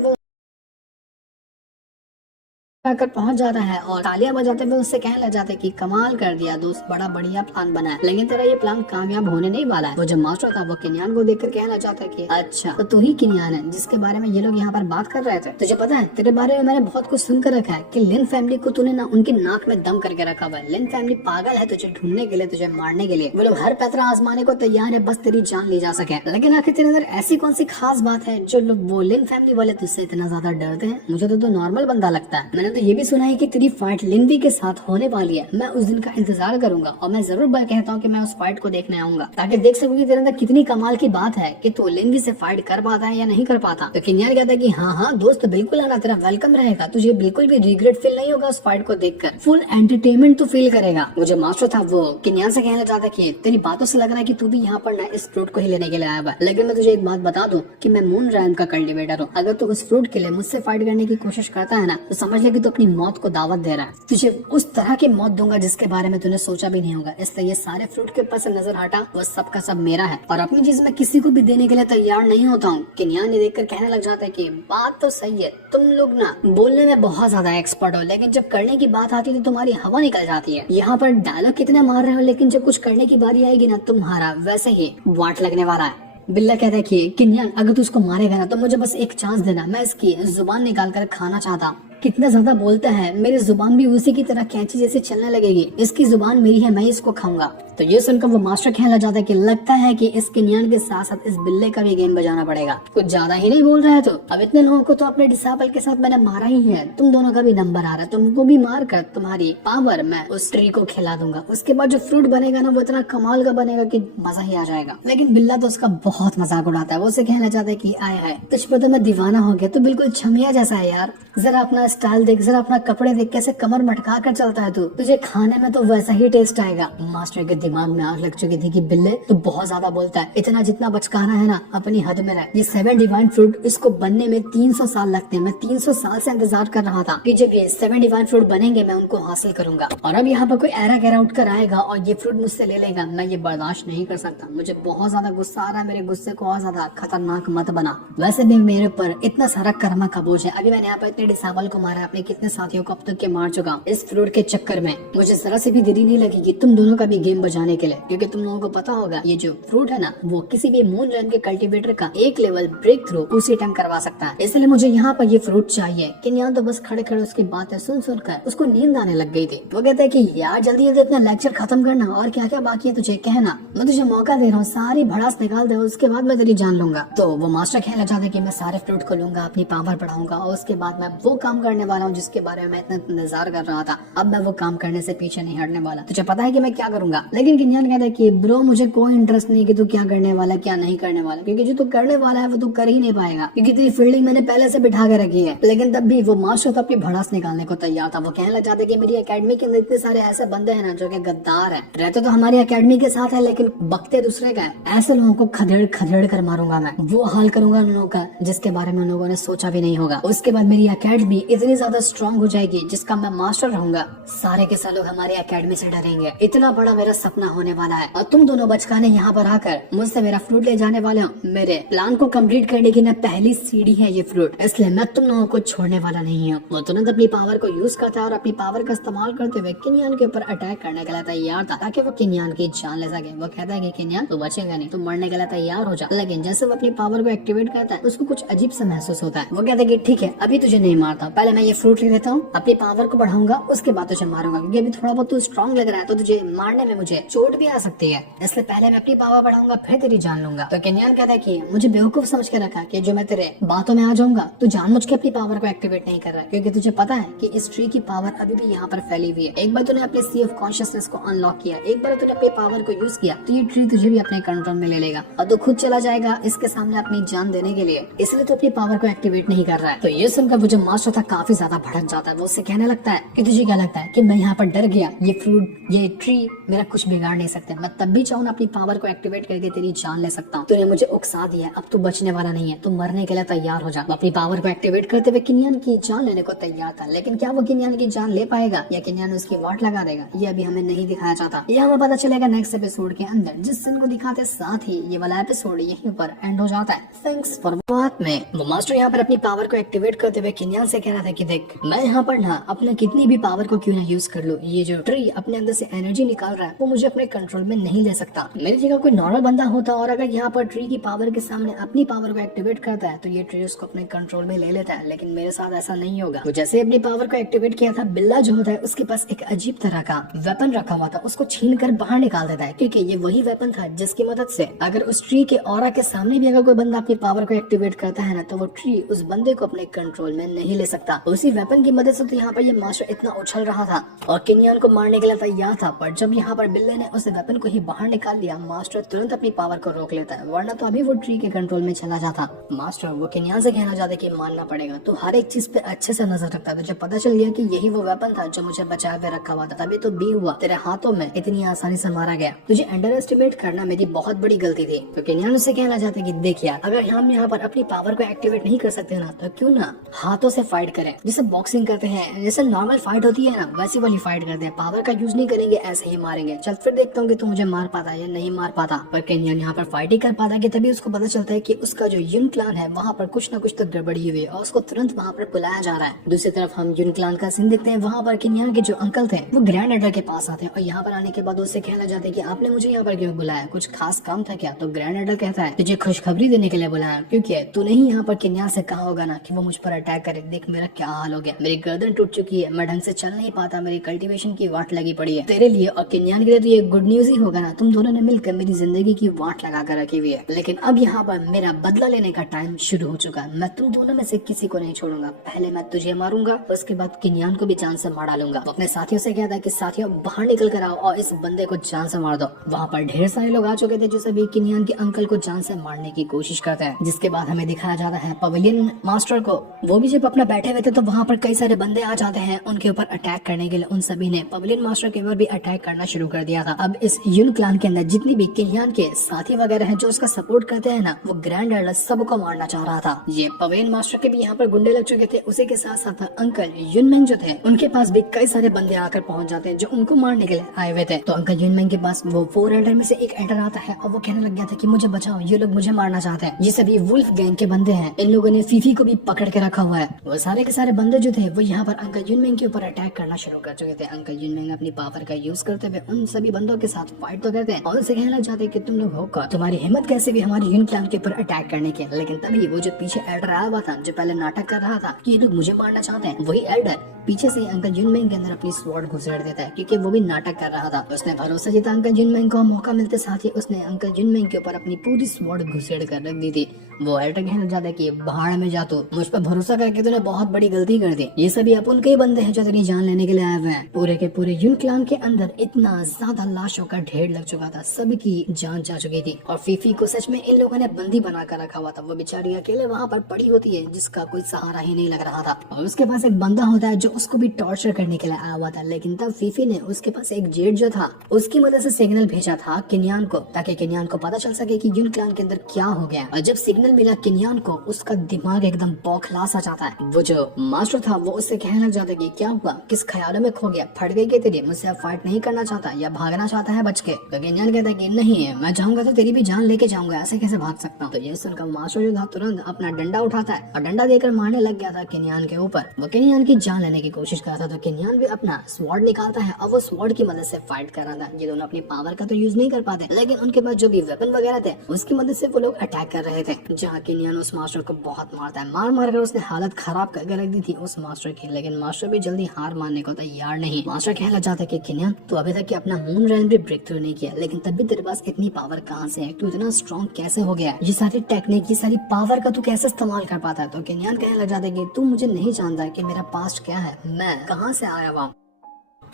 हुए उससे कहने लग जाते कि कमाल कर दिया दोस्त, बड़ा बढ़िया प्लान बना है, लेकिन तेरा ये प्लान कामयाब होने नहीं वाला है। वो जो मास्टर था वो किन्यान को देखकर कहने लग जाता है कि अच्छा तो तू ही किन्यान है जिसके बारे में ये लोग यहाँ पर बात कर रहे थे। तुझे पता है तेरे बारे में मैंने बहुत कुछ सुनकर रखा है कि लिन फैमिली को तूने ना उनकी नाक में दम करके रखा हुआ है। लिन फैमिली पागल है तुझे ढूंढने के लिए, तुझे मारने के लिए। वो लोग हर पैतरा आजमाने को तैयार है बस तेरी जान ली जा सके। लेकिन आखिर तेरे अंदर ऐसी कौन सी खास बात है जो लोग वो लिन फैमिली वाले तुझसे इतना ज्यादा डरते हैं? मुझे तो तू नॉर्मल बंदा लगता है। मैंने तो ये भी सुना है कि तेरी फाइट लिनवी के साथ होने वाली है। मैं उस दिन का इंतजार करूंगा और मैं जरूर कहता हूँ कि मैं उस फाइट को देखने आऊंगा ताकि देख सकूं कि तेरे अंदर कितनी कमाल की बात है कि तू लिनवी से फाइट कर पाता है या नहीं कर पाता। तो किन्यान कहता है कि हाँ दोस्त बिल्कुल आना, तेरा वेलकम रहेगा, तुझे बिल्कुल भी रिग्रेट फील नहीं होगा उस फाइट को देखकर, फुल एंटरटेनमेंट तो फील करेगा। वो जो मास्टर था वो किन्यान से कहना चाहता कि तेरी बातों से लग रहा है कि तू भी यहाँ पर ना इस फ्रूट को ही लेने के लिए आया हुआ, लेकिन मैं तुझे एक बात बता दूं कि मैं मून रैम का कल्टीवेटर हूँ। अगर तू उस फ्रूट के लिए मुझसे फाइट करने की कोशिश करता है ना तो समझ ले कि तू अपनी मौत को दावत दे रहा है। तुझे उस तरह की मौत दूंगा जिसके बारे में तूने सोचा भी नहीं होगा। इसलिए ये सारे फ्रूट के ऊपर से नजर हटा, वो सब का सब मेरा है और अपनी चीज मैं किसी को भी देने के लिए तैयार नहीं होता हूँ। किन्यान ये देखकर कहने लग जाता है कि बात तो सही है, तुम लोग ना बोलने में बहुत ज्यादा एक्सपर्ट हो, लेकिन जब करने की बात आती है तो तुम्हारी हवा निकल जाती है। यहाँ पर डायलॉग कितने मार रहे हो, लेकिन जब कुछ करने की बारी आएगी ना तुम्हारा वैसे ही वाट लगने वाला है। बिल्ला कहता है कि किन्यान अगर तू उसको मारेगा ना तो मुझे बस एक चांस देना, मैं इसकी जुबान निकाल कर खाना चाहता हूँ। कितना ज्यादा बोलता है, मेरी जुबान भी उसी की तरह कैंची जैसे चलने लगेगी, इसकी जुबान मेरी है, मैं इसको खाऊंगा। तो ये सुनकर वो मास्टर कहने लग जाता है कि लगता है कि इस किन्यान के साथ साथ इस बिल्ले का भी गेम बजाना पड़ेगा, कुछ ज्यादा ही नहीं बोल रहा है। तो अब इतने लोगों को तो अपने डिसाइपल के साथ मैंने मारा ही है, तुम दोनों का भी नंबर आ रहा है, तुमको भी मार कर तुम्हारी पावर मैं उस ट्री को खिला दूंगा। उसके बाद जो फ्रूट बनेगा ना वो इतना कमाल का बनेगा कि मजा ही आ जाएगा। लेकिन बिल्ला तो उसका बहुत मजाक उड़ाता है। वो उसे कहना चाहता है कि आए हाय तुझ पर तो मैं दीवाना हो गया, तू बिल्कुल छमिया जैसा है यार, जरा अपना स्टाइल देख, जरा अपना कपड़े देख, कैसे कमर मटका कर चलता है तू, तुझे खाने में तो वैसा ही टेस्ट आएगा। मास्टर के दिमाग में आग लग चुकी थी कि बिल्ले तो बहुत ज्यादा बोलता है, इतना जितना बचकाना है ना अपनी हद में रह। ये 7 डिवाइन फ्रूट इसको बनने में 300 साल लगते हैं। मैं 300 साल से इंतजार कर रहा था कि जब ये 7 डिवाइन फ्रूट बनेंगे मैं उनको हासिल करूंगा। और अब यहाँ पर कोई एरा गैरा उठ कर आएगा और ये फ्रूट मुझसे ले लेगा, मैं ये बर्दाश्त नहीं कर सकता। मुझे बहुत ज्यादा गुस्सा आ रहा है, मेरे गुस्से को और ज्यादा खतरनाक मत बना। वैसे भी मेरे ऊपर इतना सारा कर्मा का बोझ है, अभी मैंने यहाँ पर इतने डिसाइपल को मारा, अपने कितने साथियों को अब तक के मार चुका। इस फ्रूट के चक्कर में मुझे जरा से भी देरी नहीं लगेगी तुम दोनों का भी गेम बजाने के लिए, क्योंकि तुम लोगों को पता होगा ये जो फ्रूट है ना वो किसी भी मून रैम के कल्टीवेटर का एक लेवल ब्रेक थ्रू उसी टाइम करवा सकता है। इसलिए मुझे यहाँ पर ये फ्रूट चाहिए। किन्यान तो बस खड़े खड़े उसकी बातें सुन सुनकर उसको नींद आने लग गई थी। वो कहता है कि यार जल्दी जल्दी अपना लेक्चर खत्म करना और क्या क्या बाकी है तुझे कहना, मैं तुझे मौका दे रहा हूँ, सारी भड़ास निकाल दे, उसके बाद मैं तेरी जान लूंगा। तो वो मास्टर कहना चाहते कि मैं सारे फ्रूट को लूंगा, अपनी पावर बढ़ाऊंगा और उसके बाद मैं वो काम करने वाला हूँ जिसके बारे में मैं इतना इंतजार कर रहा था। अब मैं वो काम करने से पीछे नहीं हटने वाला, तुझे पता है कि मैं क्या करूंगा। लेकिन किन्यान कहता है कि ब्रो मुझे कोई इंटरेस्ट नहीं कि तू क्या करने वाला क्या नहीं करने वाला, क्योंकि जो तू करने वाला है वो तू कर ही नहीं पाएगा, क्योंकि तेरी फील्डिंग मैंने पहले से बिठा के रखी है। लेकिन तब भी वो मास्टर तो अपनी भड़ास निकालने को तैयार था। वो कहने लग जाते कि मेरी एकेडमी के अंदर इतने सारे ऐसे बंदे हैं ना जो कि गद्दार है, रहते तो हमारी एकेडमी के साथ है लेकिन बकते दूसरे का है। ऐसे लोगों को खदेड़ खदेड़ कर मारूंगा मैं, वो हाल करूंगा उन लोगों का जिसके बारे में उन लोगों ने सोचा भी नहीं होगा। उसके बाद मेरी एकेडमी इतनी ज्यादा स्ट्रॉन्ग हो जाएगी जिसका मैं मास्टर रहूंगा, सारे के सारे लोग हमारी एकेडमी से डरेंगे। इतना बड़ा मेरा सपना होने वाला है और तुम दोनों बचकाने यहाँ पर आकर मुझसे मेरा फ्रूट ले जाने वाले हो। मेरे प्लान को कंप्लीट करने की न पहली सीढ़ी है ये फ्रूट, इसलिए मैं तुम लोगों को छोड़ने वाला नहीं हूँ। वो तुरंत अपनी पावर को यूज करता है और अपनी पावर का इस्तेमाल करते हुए किनियान के ऊपर अटैक करने के लिए तैयार था ताकि वो किनियान की जान ले सके। वो कहता है कि किनियान तू बचेगा नहीं, तू मरने के लिए तैयार हो जा। लेकिन जैसे वो अपनी पावर को एक्टिवेट करता है उसको कुछ अजीब सा महसूस होता है। वो कहता है कि ठीक है अभी तुझे नहीं मारता, पहले मैं ये फ्रूट ले लेता हूँ, अपनी पावर को बढ़ाऊंगा, उसके बाद तुझे मारूंगा, क्योंकि अभी थोड़ा बहुत तू स्ट्रॉन्ग लग रहा है तो तुझे मारने में मुझे चोट भी आ सकती है, इसलिए पहले मैं अपनी पावर बढ़ाऊंगा फिर तेरी जान लूंगा। तो किनियान कहता है कि मुझे बेवकूफ समझ के रखा कि जो मैं तेरे बातों में आ जाऊंगा तू जानबूझ के अपनी पावर को एक्टिवेट नहीं कर रहा है, क्योंकि तुझे पता है कि इस ट्री की पावर अभी भी यहाँ पर फैली हुई है। एक बार तूने अपने सी ऑफ कॉन्शियसनेस को अनलॉक किया, एक बार तूने अपनी पावर को यूज किया तो ये ट्री तुझे भी अपने कंट्रोल में ले लेगा और तू खुद चला जाएगा इसके सामने अपनी जान देने के लिए, इसलिए तो अपनी पावर को एक्टिवेट नहीं कर रहा है। तो ये सुनकर वो जो मास्टर था काफी ज्यादा भड़क जाता है। वो उससे कहने लगता है कि तुझे क्या लगता है कि मैं यहाँ पर डर गया, ये फ्रूट ये ट्री मेरा कुछ बिगाड़ नहीं सकते, मैं तब भी चाहूँ अपनी पावर को एक्टिवेट करके तेरी जान ले सकता हूँ। तूने मुझे उकसा दिया, अब तू बचने वाला नहीं है, तू मरने के लिए तैयार हो जा। अपनी पावर को एक्टिवेट करते हुए किनियान की जान लेने को तैयार था, लेकिन क्या वो किनियान की जान ले पाएगा या किनियान उसकी वाट लगा देगा ये अभी हमें नहीं दिखाया जाता। ये हमें पता चलेगा नेक्स्ट एपिसोड के अंदर, जिस सीन को दिखाते साथ ही ये वाला एपिसोड यहीं पर एंड हो जाता है। थैंक्स फॉर वॉचिंग में वो मास्टर यहाँ पर अपनी पावर को एक्टिवेट करते हुए किनियान से कह रहा था कि देख मैं यहाँ पर ना अपने कितनी भी पावर को क्यों ना यूज कर लूं, ये जो ट्री अपने अंदर से एनर्जी निकाल रहा है वो मुझे अपने कंट्रोल में नहीं ले सकता। मेरी जगह कोई नॉर्मल बंदा होता और अगर यहाँ पर ट्री की पावर के सामने अपनी पावर को एक्टिवेट करता है तो ये ट्री उसको अपने कंट्रोल में ले लेता है, लेकिन मेरे साथ ऐसा नहीं होगा। तो जैसे अपनी पावर को एक्टिवेट किया था, बिल्ला जो होता है उसके पास एक अजीब तरह का वेपन रखा हुआ था, उसको छीन कर बाहर निकाल देता है, क्योंकि ये वही वेपन था जिसकी मदद से अगर उस ट्री के ऑरा के सामने भी अगर कोई बंदा अपनी पावर को एक्टिवेट करता है ना तो वो ट्री उस बंदे को अपने कंट्रोल में नहीं ले सकता। उसी वेपन की मदद से तो यहाँ पर ये मास्टर इतना उछल रहा था और किनियान को मारने के लिए तैयार था, पर जब यहाँ पर बिल्ले ने उस वेपन को ही बाहर निकाल लिया, मास्टर तुरंत अपनी पावर को रोक लेता है, वरना तो अभी वो ट्री के कंट्रोल में चला जाता। मास्टर वो किनियान से कहना चाहता कि मानना पड़ेगा, तो हर एक चीज पे अच्छे से नजर रखता है, तो जब पता चल गया कि यही वो वेपन था जो मुझे बचाए हुए रखा हुआ था, तभी तो बी हुआ तेरे हाथों में इतनी आसानी से मारा गया, तुझे अंडर एस्टिमेट करना मेरी बहुत बड़ी गलती थी। तो किनियान उससे कहना चाहते कि देखिए अगर हम यहाँ पर अपनी पावर को एक्टिवेट नहीं कर सकते ना तो क्यों ना हाथों से फाइट करें, जैसे बॉक्सिंग करते हैं, जैसे नॉर्मल फाइट होती है ना वैसी वाली फाइट करते हैं, पावर का यूज नहीं करेंगे, ऐसे ही मारेंगे, चल फिर देखता हूँ कि तू मुझे मार पाता है या नहीं मार पाता। पर किनियान यहाँ पर फाइट ही कर पाता कि तभी उसको पता चलता है कि उसका जो यून क्लान है वहाँ पर कुछ न कुछ तो गड़बड़ी हुई है और उसको तुरंत वहाँ पर बुलाया जा रहा है। दूसरी तरफ हम यून क्लान का सीन देखते हैं, वहाँ पर किनियान के जो अंकल थे वो ग्रैंड एडर के पास आते हैं और यहाँ पर आने के बाद उससे कहना चाहते हैं कि आपने मुझे यहाँ पर क्यों बुलाया, कुछ खास काम था क्या? तो ग्रैंड एडर कहता है तुझे खुशखबरी देने के लिए बुलाया, क्योंकि तूने ही यहाँ पर किनियान से कहा होगा ना कि वो मुझ पर अटैक करे, देख मेरा क्या हाल हो गया, मेरी गर्दन टूट चुकी है, मैं ढंग से चल नहीं पाता, मेरी कल्टीवेशन की वाट लगी पड़ी है, तेरे लिए और किनियान के लिए तो ये गुड न्यूज ही होगा ना, तुम दोनों ने मिलकर मेरी जिंदगी की वाट लगा कर रखी हुई है, लेकिन अब यहाँ पर मेरा बदला लेने का टाइम शुरू हो चुका है, मैं तुम दोनों में से किसी को नहीं छोड़ूंगा, पहले मैं तुझे मारूंगा उसके बाद किनियान को भी जान से मार डालूंगा। अपने साथियों से कहता है कि साथियों बाहर निकल कर आओ और इस बंदे को जान से मार दो। वहाँ पर ढेर सारे लोग आ चुके थे जो सभी किनियान के अंकल को जान से मारने की कोशिश करते हैं, जिसके बाद हमें दिखाया जाता है पवेलियन मास्टर को, वो भी जब अपना बैठे हुए थे तो वहाँ पर कई सारे बंदे आ जाते हैं उनके ऊपर अटैक करने के लिए, उन सभी ने पवेलियन मास्टर के ऊपर भी अटैक करना शुरू कर दिया था। अब इस यून क्लान के अंदर जितनी भी किनियान के साथी वगैरह हैं जो उसका सपोर्ट करते हैं ना, वो ग्रैंड एडर सबको मारना चाह रहा था। ये पवेलियन मास्टर के भी यहाँ पर गुंडे लग चुके थे, उसी के साथ साथ अंकल यूनमेंग जो थे उनके पास भी कई सारे बंदे आकर पहुंच जाते हैं जो उनको मारने के लिए आए हुए थे। तो अंकल यूनमेंग के पास वो 4 एल्डर में से एक एल्डर आता है और वो कहने लग गया था कि मुझे बचाओ, ये लोग मुझे मारना चाहते हैं, ये सभी वुल्फ गैंग के बंदे हैं, इन लोगों ने फीफी को भी पकड़ के रखा हुआ है। वो सारे के सारे बंदे जो थे वो यहाँ पर अंकल यूनमेंग के ऊपर अटैक करना शुरू कर चुके थे। अंकल यूनमेंग अपनी पावर का यूज करते हुए उन सभी बंदों के साथ फाइट तो करते हैं और उनसे कहना चाहते हैं कि तुम लोग हो कौन, तुम्हारी हिम्मत कैसे भी हमारी यून क्लान के ऊपर अटैक करने की। लेकिन तभी वो जो पीछे एल्डर आया हुआ था जो पहले नाटक कर रहा था कि ये लोग मुझे मारना चाहते हैं, वही एल्डर पीछे से अंकल यूनमेंग के अंदर अपनी स्वॉर्ड घुसेड़ देता है, क्योंकि वो भी नाटक कर रहा था। उसने भरोसा जीता अंकल यूनमेंग को, मौका मिलते साथ ही उसने अंकल यूनमेंग के ऊपर अपनी पूरी स्वॉर्ड घुसेड़ कर रख दी थी। वो एल्डर कहने जाता है कि भाड़ में जा, तू मुझ पर भरोसा करके तूने बहुत बड़ी गलती कर दी, ये सभी अपन के ही बंदे हैं जो तेरी जान लेने के लिए आए हुए हैं। पूरे के पूरे यून क्लान के अंदर इतना ज्यादा लाशों का ढेर लग चुका था, सबकी जान जा चुकी थी और फीफी को सच में इन लोगों ने बंदी बना कर रखा हुआ था। वो बेचारी अकेले वहाँ पर पड़ी होती है जिसका कोई सहारा ही नहीं लग रहा था और उसके पास एक बंदा होता है जो उसको भी टॉर्चर करने के लिए आया हुआ था। लेकिन तब फीफी ने उसके पास एक जेट जो था उसकी मदद से सिग्नल भेजा था किनियान को, ताकि किनियान को पता चल सके कि यून क्लान के अंदर क्या हो गया। और जब सिग्नल मिला किनियान को, उसका दिमाग एकदम बौखला सा जाता है। वो जो मास्टर था वो उससे कहने लग जाता है कि क्या हुआ, किस ख्यालों में खो गया, फट गई क्या तेरी, मुझसे अब फाइट नहीं करना चाहता या भागना चाहता है बच के। तो केनियान कहता है कि नहीं मैं चाहूंगा तो तेरी भी जान लेके जाऊंगा, ऐसे कैसे भाग सकता हूँ। तो ये सुनकर मास्टर जो था तुरंत अपना डंडा उठाता है और डंडा देकर मारने लग गया था केनियान के ऊपर। वो केनियान की जान लेने की कोशिश कर रहा था। तो केनियान भी अपना स्वॉर्ड निकालता है और वो स्वॉर्ड की मदद से फाइट कर रहा था। ये दोनों अपनी पावर का तो यूज नहीं कर पाते, लेकिन उनके पास जो भी वेपन वगैरह थे उसकी मदद से वो लोग अटैक कर रहे थे। जहाँ केनियान उस मास्टर को बहुत मारता है, मार मार कर उसने हालत खराब करके रख दी थी उस मास्टर की। लेकिन मास्टर भी जल्दी हार मानने को तैयार नहीं। मास्टर कहने लग जाता है कि केनियान तो अभी तक अपना मून रेल्म भी ब्रेक थ्रू नहीं किया, लेकिन तब भी तेरे पास इतनी पावर कहाँ से है? तू इतना स्ट्रॉन्ग कैसे हो गया? ये सारी टेक्निक, ये सारी पावर का तू कैसे इस्तेमाल कर पाता है? तो केनियान कहने लग जाता है कि तू मुझे नहीं जानता कि मेरा पास्ट क्या है, मैं कहाँ से आया हुआ।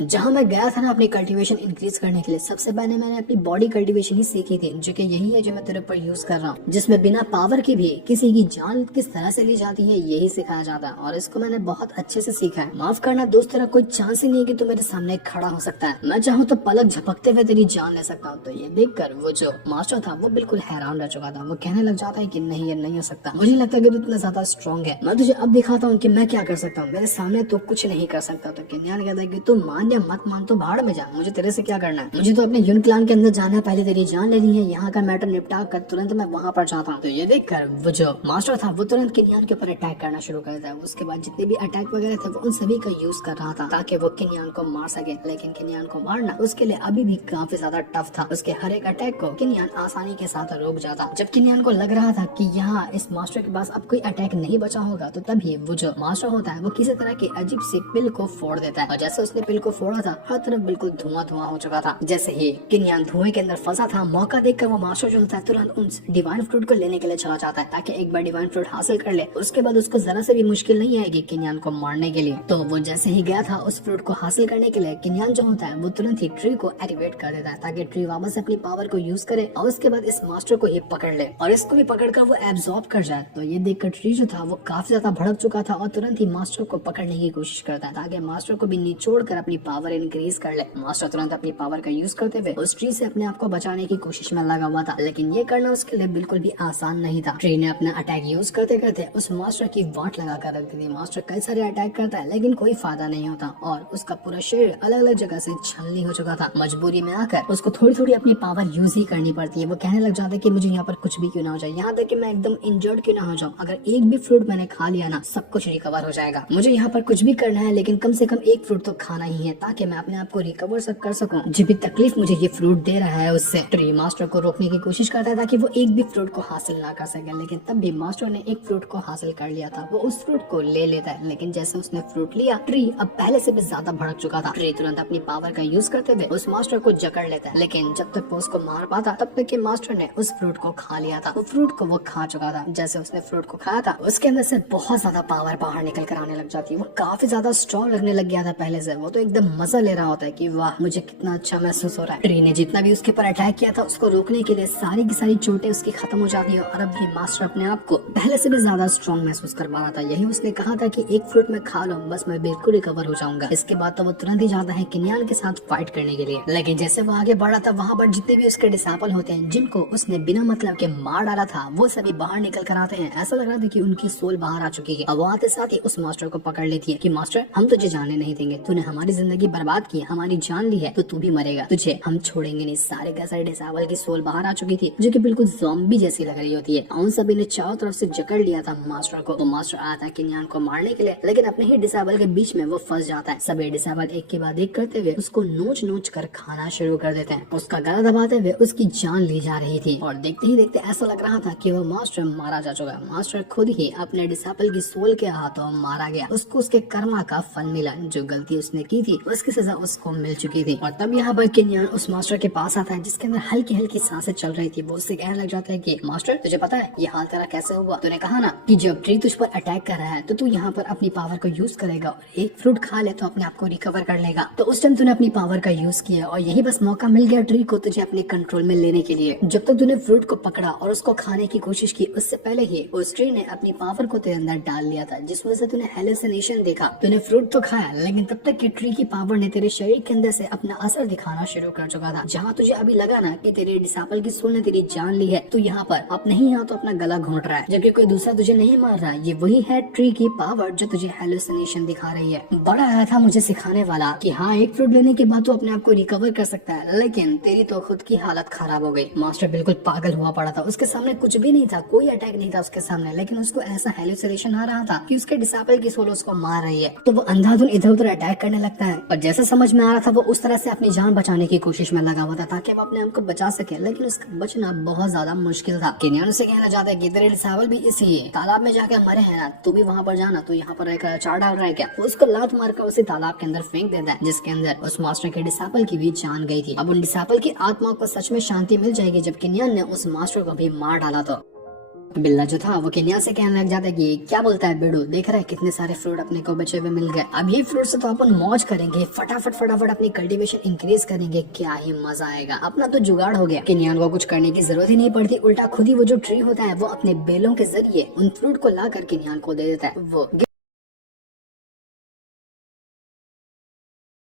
जहाँ मैं गया था ना अपनी कल्टीवेशन इंक्रीज करने के लिए, सबसे पहले मैंने अपनी बॉडी कल्टीवेशन ही सीखी थी, जो कि यही है जो मैं तेरे ऊपर यूज कर रहा हूँ, जिसमें बिना पावर के भी किसी की जान किस तरह से ली जाती है यही सिखाया जाता है, और इसको मैंने बहुत अच्छे से सीखा है। माफ करना दोस्त, तेरा कोई चांस ही नहीं है कि तू मेरे सामने खड़ा हो सकता है। मैं चाहूँ तो पलक झपकते हुए तेरी जान ले सकता हूँ। तो ये देखकर वो जो मास्टर था वो बिल्कुल हैरान रह चुका था। वो कहने लग जाता है कि नहीं, ये नहीं हो सकता, मुझे लगता है कि तू इतना ज्यादा स्ट्रॉन्ग है। मैं तुझे अब दिखाता हूँ कि मैं क्या कर सकता हूँ, मेरे सामने तो कुछ नहीं कर सकता। तो केनियान कहता है कि तू मान या मत मान तो भाड़ में जा, मुझे तेरे से क्या करना है? मुझे तो अपने यून क्लान के अंदर जाना है, पहले तेरी जान लेनी है, यहाँ का मैटर निपटा कर तुरंत मैं वहाँ पर जाता हूँ। तो ये देखकर वो जो मास्टर था वो तुरंत केनियान के ऊपर अटैक करना शुरू कर देता है। उसके बाद जितने भी अटैक वगैरह थे वो उन सभी का यूज कर रहा था ताकि वो केनियान को मार सके। लेकिन केनियान को मारना उसके लिए अभी भी काफी ज्यादा टफ था। उसके हर एक अटैक को केनियान आसानी के साथ रोक जाता। जब केनियान को लग रहा था कि यहाँ इस मास्टर के पास अब कोई अटैक नहीं बचा होगा, तो तभी वो जो मास्टर होता है वो किसी तरह की अजीब सी पिल को फोड़ देता है, और जैसे उसने पिल को फोड़ा था हर तरफ बिल्कुल धुआं धुआं हो चुका था। जैसे ही केनियान धुएं के अंदर फंसा था, मौका देखकर वो मास्टर जो होता है तुरंत उन डिवाइन फ्रूट को लेने के लिए चला जाता है ताकि एक बार डिवाइन फ्रूट हासिल कर ले। उसके बाद उसको जरा से भी मुश्किल नहीं आएगी केनियान को मारने के लिए। तो वो जैसे ही गया था उस फ्रूट को हासिल करने के लिए, केनियान जो होता है वो तुरंत ही ट्री को एक्टिवेट कर देता है ताकि ट्री वापस अपनी पावर को यूज करे और उसके बाद इस मास्टर को ये पकड़ ले और इसको भी पकड़कर वो एब्जॉर्ब कर जाए। तो ये देखकर ट्री जो था वो काफी ज्यादा भड़क चुका था और तुरंत ही मास्टर को पकड़ने की कोशिश करता है ताकि मास्टर को भी निचोड़ कर अपनी पावर इंक्रीज कर ले। मास्टर तुरंत अपनी पावर का यूज करते हुए उस ट्री से अपने आप को बचाने की कोशिश में लगा हुआ था, लेकिन ये करना उसके लिए बिल्कुल भी आसान नहीं था। ट्री ने अपना अटैक यूज करते करते उस मास्टर की वाट लगा कर रख दी। मास्टर कई सारे अटैक करता है लेकिन कोई फायदा नहीं होता और उसका पूरा शरीर अलग अलग जगह से छलनी हो चुका था। मजबूरी में आकर उसको थोड़ी थोड़ी अपनी पावर यूज ही करनी पड़ती है। वो कहने लग जाता है कि मुझे यहाँ पर कुछ भी क्यों ना हो जाए, यहाँ तक कि मैं एकदम इंजर्ड क्यों ना हो जाऊँ, अगर एक भी फ्रूट मैंने खा लिया ना सब कुछ रिकवर हो जाएगा। मुझे यहाँ पर कुछ भी करना है लेकिन कम से कम एक फ्रूट तो खाना ही है ताकि मैं अपने आप को रिकवर कर सकूं। जो भी तकलीफ मुझे ये फ्रूट दे रहा है उससे ट्री मास्टर को रोकने की कोशिश करता है ताकि वो एक भी फ्रूट को हासिल ना कर सके, लेकिन तब भी मास्टर ने एक फ्रूट को हासिल कर लिया था। वो उस फ्रूट को ले लेता है, लेकिन जैसे उसने फ्रूट लिया ट्री अब पहले से भी ज्यादा भड़क चुका था। ट्री तुरंत अपनी पावर का यूज करते हुए उस मास्टर को जकड़ लेता है, लेकिन जब तक वो उसको मार पाता तब तक के मास्टर ने उस फ्रूट को खा लिया था। वो फ्रूट को वो खा चुका था। जैसे उसने फ्रूट को खाया था उसके अंदर से बहुत ज्यादा पावर बाहर निकल कर आने लग जाती है। वो काफी ज्यादा स्ट्रॉन्ग लगने लग गया था पहले से। वो तो एकदम मजा ले रहा होता है कि वाह मुझे कितना अच्छा महसूस हो रहा है। ट्री ने जितना भी उसके ऊपर अटैक किया था उसको रोकने के लिए सारी की सारी चोटें उसकी खत्म हो जाती है और अब भी मास्टर अपने आप को पहले से भी ज्यादा स्ट्रॉन्ग महसूस कर पा रहा था। यही उसने कहा था कि एक फ्रूट में खा लो बस मैं बिल्कुल रिकवर हो जाऊंगा। इसके बाद तो वो तुरंत ही जाता है केनियान के साथ फाइट करने के लिए, लेकिन जैसे वो आगे बढ़ा था वहाँ पर जितने भी उसके डिसाइपल होते हैं जिनको उसने बिना मतलब के मार डाला था वो सभी बाहर निकल कर आते हैं। ऐसा लग रहा था कि उनकी सोल बाहर आ चुकी है। अब वो आते साथ ही उस मास्टर को पकड़ लेती है कि मास्टर हम तुझे जाने नहीं देंगे, तूने हमारी जिंदगी बर्बाद की, हमारी जान ली है तो तू भी मरेगा, तुझे हम छोड़ेंगे नहीं। सारे का सारे डिसाइबल की सोल बाहर आ चुकी थी जो कि बिल्कुल ज़ॉम्बी जैसी लग रही होती है। उन सभी ने चारों तरफ से जकड़ लिया था मास्टर को। तो मास्टर आया था केनियान को मारने के लिए, लेकिन अपने ही डिसाइबल के बीच में वो फंस जाता है। सभी डिसाइबल एक के बाद एक करते हुए उसको नोच नोच कर खाना शुरू कर देते हैं। उसका गला दबाते हुए उसकी जान ली जा रही थी और देखते ही देखते ऐसा लग रहा था कि वो मास्टर मारा जा चुका है। मास्टर खुद ही अपने डिसाइबल की सोल के हाथों मारा गया। उसको उसके कर्मा का फल मिला, जो गलती उसने की थी उसकी सजा उसको मिल चुकी थी। और तब यहाँ पर केनियान उस मास्टर के पास आता है जिसके अंदर हल्की हल्की सांसें चल रही थी। वो उससे कहने लग जाता है कि मास्टर तुझे पता है ये हाल तेरा कैसे हुआ? तूने कहा ना कि जब ट्री तुझ पर अटैक कर रहा है तो तू यहाँ पर अपनी पावर को यूज करेगा और एक फ्रूट खा ले तो अपने आप को रिकवर कर लेगा। तो उस टाइम तूने अपनी पावर का यूज किया और यही बस मौका मिल गया ट्री को तुझे अपने कंट्रोल में लेने के लिए। जब तक तूने फ्रूट को पकड़ा और उसको खाने की कोशिश की उससे पहले ही उस ट्री ने अपनी पावर को तेरे अंदर डाल लिया था, जिस वजह से तूने हेलुसिनेशन देखा। तूने फ्रूट तो खाया लेकिन तब तक की ट्री की पावर ने तेरे शरीर के अंदर से अपना असर दिखाना शुरू कर चुका था। जहाँ तुझे अभी लगा ना कि तेरे डिसाइपल की सोल ने तेरी जान ली है, तो यहाँ पर अब नहीं यहाँ तो अपना गला घोंट रहा है, जबकि कोई दूसरा तुझे नहीं मार रहा है। ये वही है ट्री की पावर जो तुझे हेलुसिनेशन दिखा रही है। बड़ा आया था मुझे सिखाने वाला कि हाँ, एक फ्रूट लेने के बाद तो अपने आप को रिकवर कर सकता है, लेकिन तेरी तो खुद की हालत खराब हो गई। मास्टर बिल्कुल पागल हुआ पड़ा था। उसके सामने कुछ भी नहीं था, कोई अटैक नहीं था उसके सामने, लेकिन उसको ऐसा हेलुसिनेशन आ रहा था कि उसके डिसाइपल की सोल उसको मार रही है। तो वो अंधाधुन इधर उधर अटैक करने लगता है, और जैसा समझ में आ रहा था वो उस तरह से अपनी जान बचाने की कोशिश में लगा हुआ था ताकि वो अपने आप को बचा सके, लेकिन उसका बचना बहुत ज्यादा मुश्किल था। केनियान उसे कहना चाहता है कि तेरे डिसाइपल भी इसी तालाब में जाकर मरे हैं ना, तू भी वहाँ पर जाना, तू यहाँ पर एक चार डाल रहा है क्या? वो उसको लात मारकर उसी तालाब के अंदर फेंक देता है, जिसके अंदर उस मास्टर के डिसाइपल की भी जान गई थी। अब उन डिसाइपल की आत्मा को सच में शांति मिल जाएगी जब केनियान ने उस मास्टर को भी मार डाला। तो बिल्ला जो था वो केनिया से कहने लग जाता है कि क्या बोलता है बेडू, देख रहा है कितने सारे फ्रूट अपने को बचे हुए मिल गए। अब ये फ्रूट से तो अपन मौज करेंगे, फटाफट अपनी कल्टीवेशन इंक्रीज करेंगे, क्या ही मजा आएगा, अपना तो जुगाड़ हो गया। केनियान को कुछ करने की जरूरत ही नहीं पड़ती, उल्टा खुद ही वो जो ट्री होता है वो अपने बेलों के जरिए उन फ्रूट को ला कर केनियान को दे देता है। वो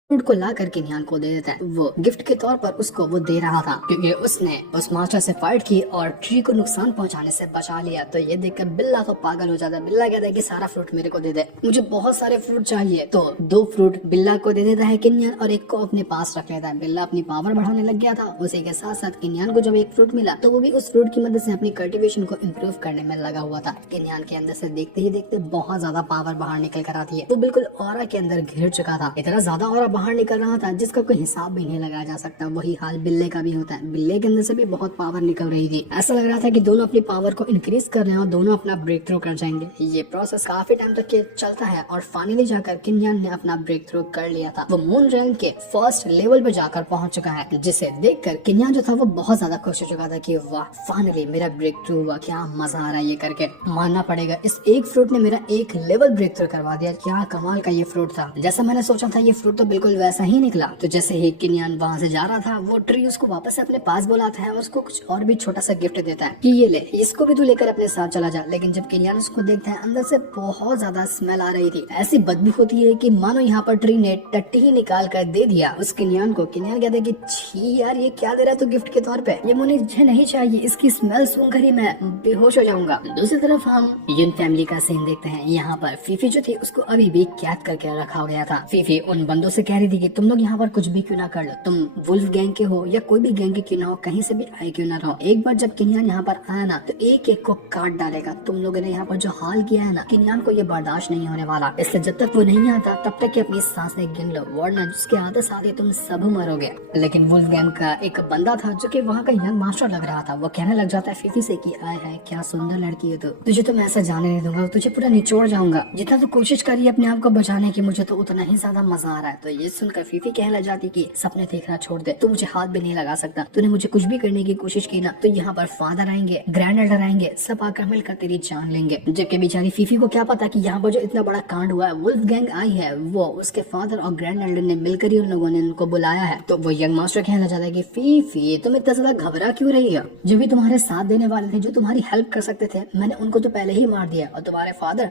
फ्रूट को ला कर केनियान को दे देता है। वो गिफ्ट के तौर पर उसको वो दे रहा था क्योंकि उसने उस मास्टर से फाइट की और ट्री को नुकसान पहुंचाने से बचा लिया। तो ये देखकर बिल्ला तो पागल हो जाता है। बिल्ला कहता है कि सारा फ्रूट मेरे को दे दे, मुझे बहुत सारे फ्रूट चाहिए। तो 2 फ्रूट बिल्ला को दे देता है केनियान और एक को अपने पास रख लेता है। बिल्ला अपनी पावर बढ़ाने लग गया था। उसी के साथ साथ केनियान को जब एक फ्रूट मिला तो वो भी उस फ्रूट की मदद से अपनी कल्टीवेशन को इम्प्रूव करने में लगा हुआ था। केनियान के अंदर से देखते ही देखते बहुत ज्यादा पावर बाहर निकल कर आती है। वो बिल्कुल ऑरा के अंदर घिर चुका था, इतना ज्यादा ऑरा बाहर निकल रहा था जिसका कोई हिसाब भी नहीं लगाया जा सकता। वही हाल बिल्ले का भी होता है, बिल्ले के अंदर से भी बहुत पावर निकल रही थी। ऐसा लग रहा था कि दोनों अपनी पावर को इंक्रीज कर रहे हैं और दोनों अपना ब्रेक थ्रू कर जाएंगे। ये प्रोसेस काफी टाइम तक चलता है और फाइनली जाकर केनियान ने अपना ब्रेक थ्रू कर लिया था। वो मून रैंक के फर्स्ट लेवल पे जाकर पहुंच चुका है, जिसे देखकर केनियान जो था वो बहुत ज्यादा खुश हो चुका था कि वाह, फाइनली मेरा ब्रेक थ्रू हुआ, क्या मजा आ रहा है ये करके। मानना पड़ेगा इस एक फ्रूट ने मेरा एक लेवल ब्रेक थ्रू करवा दिया। क्या कमाल का ये फ्रूट था, जैसा मैंने सोचा था ये फ्रूट तो बिल्कुल वैसा ही निकला। तो जैसे ही केनियान वहाँ से जा रहा था वो ट्री उसको वापस से अपने पास बुलाता है और उसको कुछ और भी छोटा सा गिफ्ट देता है कि ये ले, इसको भी तू लेकर अपने साथ चला जा। लेकिन जब केनियान उसको देखता है अंदर से बहुत ज्यादा स्मेल आ रही थी, ऐसी बदबू होती है कि मानो यहाँ पर ट्री ने टट्टी ही निकाल कर दे दिया उस केनियान को। केनियान कहता है कि छी यार, ये क्या दे रहा है तू गिफ्ट के तौर पे, ये मुझे नहीं चाहिए, इसकी स्मेल सुनकर ही मैं बेहोश हो जाऊंगा। दूसरी तरफ हम यून फैमिली का सीन देखते हैं। यहाँ पर फीफी जो थी उसको अभी भी कैद करके रखा गया था। फीफी उन बंदों से कह रही थी कि तुम लोग यहाँ पर कुछ भी क्यों ना कर लो, तुम वुल्फ गैंग के हो या कोई भी गैंग के क्यों ना हो, कहीं से भी आए क्यों ना रहो, एक बार जब केनियान यहाँ पर आया ना तो एक एक को काट डालेगा। तुम लोगों ने यहाँ पर जो हाल किया है ना, केनियान को ये बर्दाश्त नहीं होने वाला। इसलिए जब तक वो नहीं आता तब तक कि अपनी सांसें गिन लो, वरना जिसके आते साथ ही तुम सब मरोगे। लेकिन वुल्फ गैंग का एक बंदा था जो कि वहाँ का यंग मास्टर लग रहा था। वो कहने लग जाता है फीफी से कि आए है क्या सुंदर लड़की है तो तुझे तो मैं ऐसा जाने नहीं दूंगा, तुझे पूरा निचोड़ जाऊंगा। जितना तो कोशिश करी अपने आप को बचाने की, मुझे तो उतना ही ज्यादा मजा आ रहा है। तो ये सुनकर फीफी कहने लग जाती कि सपने देखना छोड़ दे, तू मुझे हाथ भी नहीं लगा सकता, तूने मुझे कुछ भी करने की कोशिश की ना तो यहाँ पर फादर आएंगे, ग्रैंड एल्डर आएंगे, सब आकर मिलकर तेरी जान लेंगे। जबकि बेचारी फीफी को क्या पता कि यहाँ पर जो इतना बड़ा कांड हुआ है, वुल्फ गैंग आई है, वो उसके फादर और ग्रैंड एल्डर ने मिलकर ही उन लोगों ने उनको बुलाया है। तो वो यंग मास्टर कहना चाहता है कि फीफी तुम इतना ज्यादा घबरा क्यों रही हो, जो भी तुम्हारे साथ देने वाले थे, जो तुम्हारी हेल्प कर सकते थे, मैंने उनको तो पहले ही मार दिया। और तुम्हारे फादर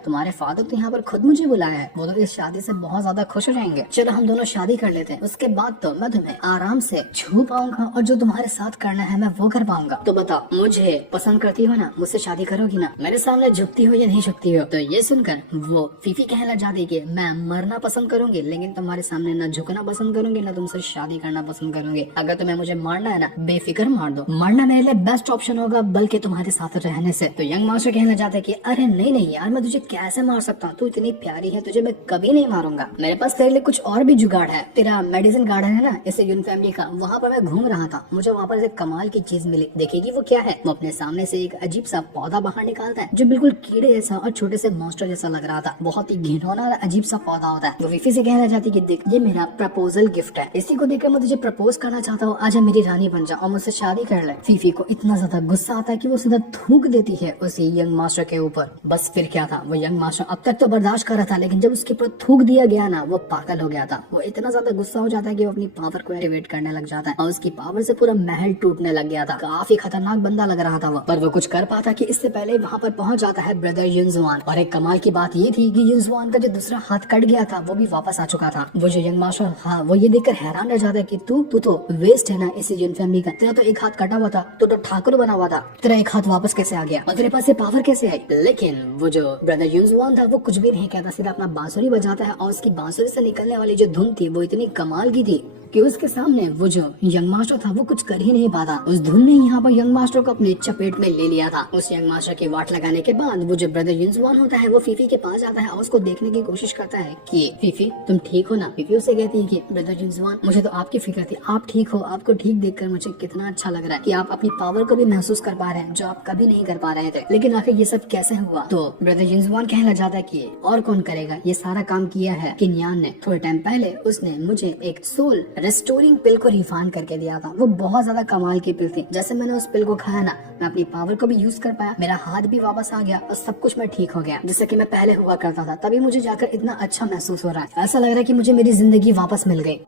तो यहाँ पर खुद मुझे बुलाया है, वो लोग इस शादी से बहुत ज्यादा खुश हो जाएंगे। चलो हम दोनों शादी कर लेते हैं, उसके बाद तो मैं तुम्हें आराम से छू पाऊंगा और जो तुम्हारे साथ करना है मैं वो कर पाऊंगा। तो बताओ, मुझे पसंद करती हो ना, मुझसे शादी करोगी ना, मेरे सामने झुकती हो या नहीं झुकती हो? तो ये सुनकर वो फीफी कहने लग जाती कि मैं मरना पसंद करूंगी, लेकिन तुम्हारे सामने न झुकना पसंद करूंगी न तुमसे शादी करना पसंद करूंगी। अगर तुम्हें मुझे मारना है ना, बेफिक्र मार दो, मरना मेरे लिए बेस्ट ऑप्शन होगा बल्कि तुम्हारे साथ रहने से। तो यंग मास्टर कहना चाहता है कि अरे नहीं यार, मैं तुझे कैसे मार सकता हूँ, तू इतनी प्यारी है, तुझे मैं कभी नहीं मारूंगा। मेरे पास तेरे लिए कुछ और भी जुगाड़ है। तेरा मेडिसिन गार्डन है ना इसे यून फैमिली का, वहाँ पर मैं घूम रहा था, मुझे वहाँ पर एक कमाल की चीज मिली, देखेगी वो क्या है। वो अपने सामने से एक अजीब सा पौधा बाहर निकालता है जो बिल्कुल कीड़े जैसा और छोटे से मॉन्स्टर जैसा लग रहा था। बहुत ही घिनौना और अजीब सा पौधा होता है। वो फीफी से कहना चाहती कि देख, ये मेरा प्रपोजल गिफ्ट है, इसी को देखकर मैं तुझे प्रपोज करना चाहता हूँ, आजा मेरी रानी बन जा और मुझसे शादी कर ले। फीफी को इतना ज्यादा गुस्सा आता है कि वो सीधा थूक देती है उसी यंग मास्टर के ऊपर। बस फिर क्या था, वो यंग मास्टर अब तक तो बर्दाश्त कर रहा था, लेकिन जब उसके ऊपर थूक दिया गया ना, वो पागल हो गया था। वो वो इतना ज्यादा गुस्सा हो जाता है कि वो अपनी पावर को एक्टिवेट करने लग जाता है और उसकी पावर से पूरा महल टूटने लग गया था। काफी खतरनाक बंदा लग रहा था वो, पर वो कुछ कर पाता कि इससे पहले वहाँ पर पहुंच जाता है ब्रदर युनजुआन। और एक कमाल की बात ये थी कि युनजुआन का जो दूसरा हाथ कट गया था वो भी वापस आ चुका था। वो जो यंग मास्टर, हाँ, वो ये देखकर हैरान रह जाता है कि तू तो वेस्ट है ना इस युन फैमिली का। तेरा तो एक हाथ कटा हुआ था, तो ठाकुर बना हुआ था, तेरा एक हाथ वापस कैसे आ गया और तेरे पास ये पावर कैसे आई? लेकिन वो जो ब्रदर युनजुआन था वो कुछ भी नहीं कहता, सीधा अपना बांसुरी बजाता है और उसकी बांसुरी से निकलने वाली जो धुन थी वो इतनी कमाल की थी कि उसके सामने वो जो यंग मास्टर था वो कुछ कर ही नहीं पाता। उस धुन ने यहाँ पर यंग मास्टर को अपने चपेट में ले लिया था। उस यंग मास्टर की वाट लगाने के बाद वो जो ब्रदर युनजुआन होता है वो फीफी के पास जाता है और उसको देखने की कोशिश करता है कि फीफी तुम ठीक हो ना। फीफी उसे कहती है कि ब्रदर युनजुआन मुझे तो आपकी फिक्र थी, आप ठीक हो, आपको ठीक देखकर मुझे कितना अच्छा लग रहा है कि आप अपनी पावर को भी महसूस कर पा रहे हैं जो आप कभी नहीं कर पा रहे थे। लेकिन आखिर ये सब कैसे हुआ? तो ब्रदर युनजुआन कहने लग जाता है कि और कौन करेगा, ये सारा काम किया है किन्यान ने। थोड़े टाइम पहले उसने मुझे एक सोल रेस्टोरिंग पिल को रिफाइन करके दिया था, वो बहुत ज्यादा कमाल की पिल थी। जैसे मैंने उस पिल को खाया ना, मैं अपनी पावर को भी यूज कर पाया, मेरा हाथ भी वापस आ गया और सब कुछ मैं ठीक हो गया जैसे कि मैं पहले हुआ करता था। तभी मुझे जाकर इतना अच्छा महसूस हो रहा है, ऐसा लग रहा है कि मुझे मेरी जिंदगी वापस मिल गई।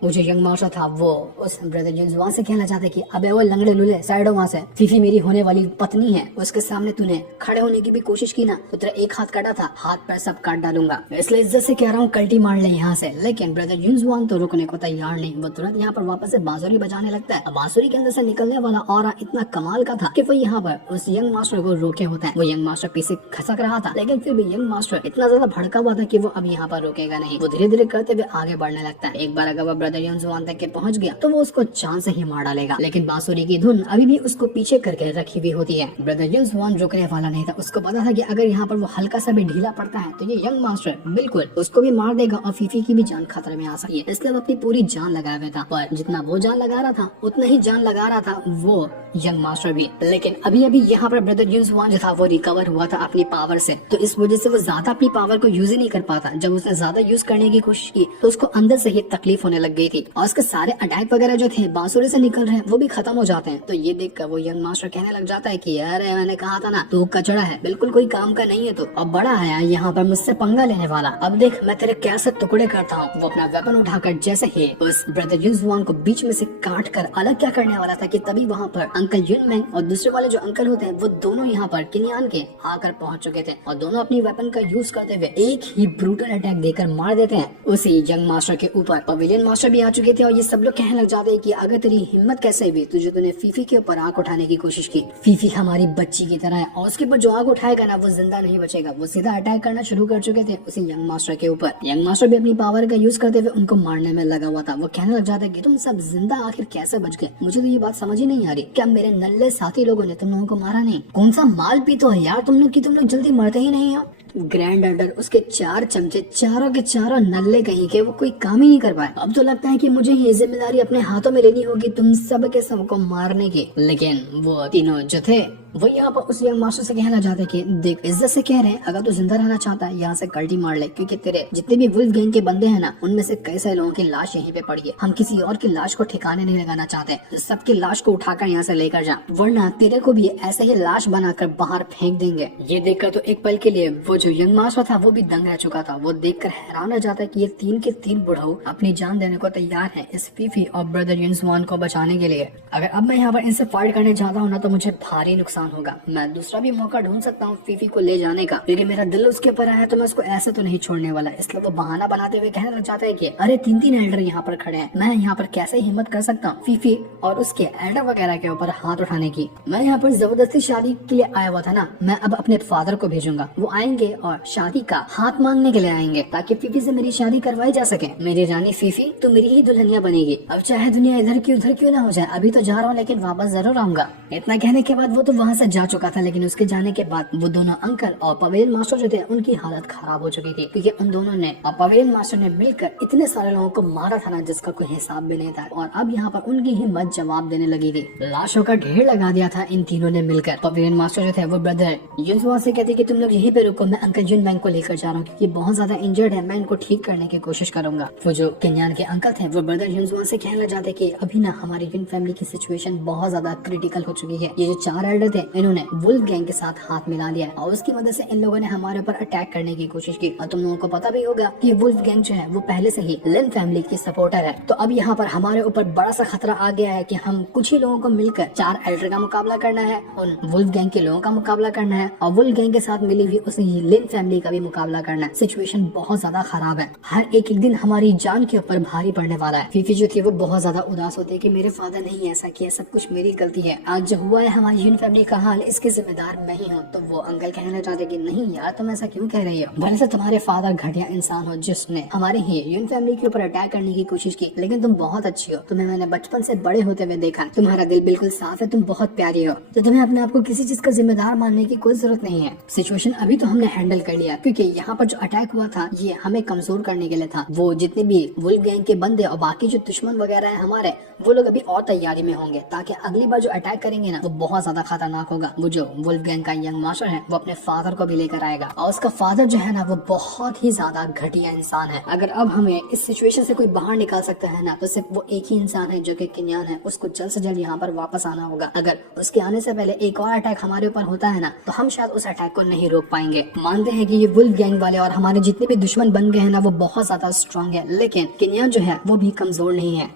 वो जो यंग मास्टर था वो उस ब्रदर युनजुआन से कहना चाहता है कि अबे वो लंगड़े लूले साइड हो वहाँ से, फीफी मेरी होने वाली पत्नी है, उसके सामने तूने खड़े होने की भी कोशिश की ना तो तेरा एक हाथ काटा था, हाथ पैर सब काट डालूंगा, इसलिए इज्जत से कह रहा हूँ कल्टी मार ले यहाँ से। लेकिन ब्रदर युनजुआन तो रुकने को तैयार नहीं, वो तुरंत यहाँ पर वापस से बांसुरी बजाने लगता है। बांसुरी के अंदर से निकलने वाला ऑरा इतना कमाल का था कि वो यहाँ पर उस यंग मास्टर को रोके होता है। वो यंग मास्टर पीछे खसक रहा था, लेकिन फिर भी यंग मास्टर इतना ज्यादा भड़का हुआ था कि वो अब यहाँ पर रोकेगा नहीं। वो धीरे धीरे करते हुए आगे बढ़ने लगता है। एक बार अगर वो ब्रदर युनजुआन तक पहुंच गया तो वो उसको जान से ही मार डालेगा, लेकिन बांसुरी की धुन अभी भी उसको पीछे करके रखी हुई होती है। ब्रदर युनजुआन रुकने वाला नहीं था, उसको पता था कि अगर यहाँ पर वो हल्का सा भी ढीला पड़ता है तो ये यंग मास्टर बिल्कुल उसको भी मार देगा और फीफी की भी जान खतरे में आ सकती है। इसलिए वो अपनी पूरी जान लगा हुआ था, पर जितना वो जान लगा रहा था उतना ही जान लगा रहा था वो यंग मास्टर भी। लेकिन अभी अभी यहाँ पर ब्रदर युनजुआन जो था वो रिकवर हुआ था अपनी पावर से, तो इस वजह से वो ज्यादा अपनी पावर को यूज ही नहीं कर पाता। जब उसने ज्यादा यूज करने की कोशिश की तो उसको अंदर से ही तकलीफ होने लग गई थी और उसके सारे अटैक वगैरह जो थे बांसुरी से निकल रहे हैं वो भी खत्म हो जाते हैं। तो ये देखकर वो यंग मास्टर कहने लग जाता है कि अरे मैंने कहा था ना तू कचड़ा है, बिल्कुल कोई काम का नहीं है तू, अब बड़ा है यहाँ पर मुझसे पंगा लेने वाला, अब देख मैं तेरे कैसे टुकड़े करता हूँ। वो अपना वेपन उठाकर जैसे ही उस ब्रदर युनजुआन को बीच में से काट कर अलग क्या करने वाला था कि तभी वहाँ पर अंकल युनमेंग और दूसरे वाले जो अंकल होते हैं वो दोनों यहाँ पर किन्यान के आकर पहुंच चुके थे और दोनों अपनी वेपन का यूज करते हुए एक ही ब्रूटल अटैक देकर मार देते हैं उसी यंग मास्टर के ऊपर। पवेलियन मास्टर भी आ चुके थे और ये सब लोग कहने लग जाते हैं कि अगर तेरी हिम्मत कैसे हुई तुझे, तूने फीफी के ऊपर आग उठाने की कोशिश की, फीफी हमारी बच्ची की तरह है और उसके ऊपर जो आग उठाएगा ना वो जिंदा नहीं बचेगा। वो सीधा अटैक करना शुरू कर चुके थे उसी यंग मास्टर के ऊपर। यंग मास्टर भी अपनी पावर का यूज करते हुए उनको मारने में लगा हुआ था। वो कहने लग जाता है कि तुम सब जिंदा आखिर कैसे बच गए, मुझे तो ये बात समझ ही नहीं आ रही, क्या मेरे नल्ले साथी लोगों ने तुम लोगों को मारा नहीं? कौन सा माल पीते हो यार तुम लोग की, तुम लोग जल्दी मरते ही नहीं हो। ग्रैंड ऑर्डर उसके 4 चमचे चारों के चारों नल्ले कहीं के, वो कोई काम ही नहीं कर पाए। अब तो लगता है कि मुझे ये जिम्मेदारी अपने हाथों में लेनी होगी तुम सब के सबको मारने की। लेकिन वो तीनों जो थे वो यहाँ पर उस यंग मास्टर से कहना चाहते कि देख इज्जत से कह रहे हैं अगर तू जिंदा रहना चाहता है यहाँ से कल्टी मार ले, क्योंकि तेरे जितने भी वुल्फ गैंग के बंदे हैं ना उनमें से कई सारे लोगों की लाश यहीं पे पड़ी है, हम किसी और की लाश को ठिकाने नहीं लगाना चाहते, तो सबकी लाश को उठाकर यहाँ से लेकर जा, वरना तेरे को भी ऐसे ही लाश बनाकर बाहर फेंक देंगे। ये देखकर तो एक पल के लिए वो जो यंग मास्टर था वो भी दंग रह चुका था। वो देखकर हैरान हो जाता है कि ये 3 के 3 बुढ़ऊ अपनी जान देने को तैयार है इस फीफी और ब्रदर युनजुआन को बचाने के लिए। अगर अब मैं यहाँ पर इनसे फाइट करने जाता हूँ ना तो मुझे भारी नुकसान होगा। मैं दूसरा भी मौका ढूंढ सकता हूँ फीफी को ले जाने का, क्योंकि मेरा दिल उसके ऊपर आया तो मैं उसको ऐसे तो नहीं छोड़ने वाला। इसलिए वो बहाना बनाते हुए कहने लग जाता है कि अरे 3 एल्डर यहाँ पर खड़े हैं, मैं यहाँ पर कैसे हिम्मत कर सकता हूँ फीफी और उसके एल्डर वगैरह के ऊपर हाथ उठाने की। मैं यहाँ पर जबरदस्ती शादी के लिए आया हुआ था ना, मैं अब अपने फादर को भेजूंगा, वो आएंगे और शादी का हाथ मांगने के लिए आएंगे ताकि फीफी से मेरी शादी करवाई जा सके। मेरी रानी फीफी तो मेरी ही दुल्हनिया बनेगी, अब चाहे दुनिया इधर की उधर क्यों ना हो जाए, अभी तो जा रहा हूँ लेकिन वापस जरूर आऊंगा। इतना कहने के बाद वो तो वहाँ से जा चुका था, लेकिन उसके जाने के बाद वो दोनों अंकल और पवेलियन मास्टर जो थे उनकी हालत खराब हो चुकी थी, क्योंकि उन दोनों ने और पवेलियन मास्टर ने मिलकर इतने सारे लोगों को मारा था ना जिसका कोई हिसाब भी नहीं था, और अब यहाँ पर उनकी हिम्मत जवाब देने लगी थी। लाशों का ढेर लगा दिया था इन तीनों ने मिलकर। पवेलियन मास्टर जो थे वो ब्रदर युनजुआन से कहते कि तुम लोग यहीं पे रुको, मैं अंकल युनमेंग को लेकर जा रहा हूँ क्योंकि बहुत ज्यादा इंजर्ड है, मैं इनको ठीक करने की कोशिश करूंगा। वो जो केन्यान के अंकल थे वो ब्रदर युनजुआन से कहने लग जाते कि अभी ना हमारी युन फैमिली की सिचुएशन बहुत ज्यादा क्रिटिकल हो चुकी है, ये जो 4 एल्डर थे से इन्होंने वुल्फ गैंग के साथ हाथ मिला लिया और उसकी मदद से इन लोगों ने हमारे ऊपर अटैक करने की कोशिश की। और तुम लोगों को पता भी होगा कि वुल्फ गैंग जो है वो पहले से ही लिन फैमिली की सपोर्टर है। तो अब यहाँ पर हमारे ऊपर बड़ा सा खतरा आ गया है कि हम कुछ ही लोगों को मिलकर 4 एल्डर का मुकाबला करना है, उन वुल्फ गैंग के लोगों का मुकाबला करना है और वुल्फ गैंग के साथ मिली हुई उस लिन फैमिली का भी मुकाबला करना है। सिचुएशन बहुत ज्यादा खराब है। हर एक दिन हमारी जान के ऊपर भारी पड़ने वाला है। फीफी जो थी वो बहुत ज्यादा उदास होती है कि मेरे फादर नहीं ऐसा किया, सब कुछ मेरी गलती है। आज जो हुआ है हमारी यून फैमिली का हाल, इसके जिम्मेदार मैं ही हूँ। तो वो अंकल कहना चाहते कि नहीं यार तुम ऐसा क्यों कह रही हो, भले से तुम्हारे फादर घटिया इंसान हो जिसने हमारे ही यून फैमिली के ऊपर अटैक करने की कोशिश की, लेकिन तुम बहुत अच्छी हो। तुम्हें मैंने बचपन से बड़े होते हुए देखा, तुम्हारा दिल बिल्कुल साफ है, तुम बहुत प्यारी हो। तो तुम्हें अपने आप को किसी चीज का जिम्मेदार मानने की कोई जरूरत नहीं है। सिचुएशन अभी तो हमने हैंडल कर लिया, क्योंकि यहाँ पर जो अटैक हुआ था ये हमें कमजोर करने के लिए था। वो जितने भी वुल्फ गैंग के बंदे और बाकी जो दुश्मन वगैरह है हमारे, वो लोग अभी और तैयारी में होंगे ताकि अगली बार जो अटैक करेंगे ना वो बहुत ज्यादा खतरनाक होगा। वो जो वुल्फ गैंग का यंग मास्टर है वो अपने फादर को भी लेकर आएगा और उसका फादर जो है ना वो बहुत ही ज्यादा घटिया इंसान है। अगर अब हमें इस सिचुएशन से कोई बाहर निकाल सकता है ना तो सिर्फ वो एक ही इंसान है जो कि किन्यान है। उसको जल्द से जल्द यहाँ पर वापस आना होगा। अगर उसके आने से पहले एक और अटैक हमारे ऊपर होता है ना तो हम शायद उस अटैक को नहीं रोक पाएंगे। मानते हैं कि ये वुल्फ गैंग वाले और हमारे जितने भी दुश्मन बन गए हैं ना वो बहुत ज्यादा स्ट्रांग है, लेकिन किन्यान जो है वो भी कमजोर नहीं है।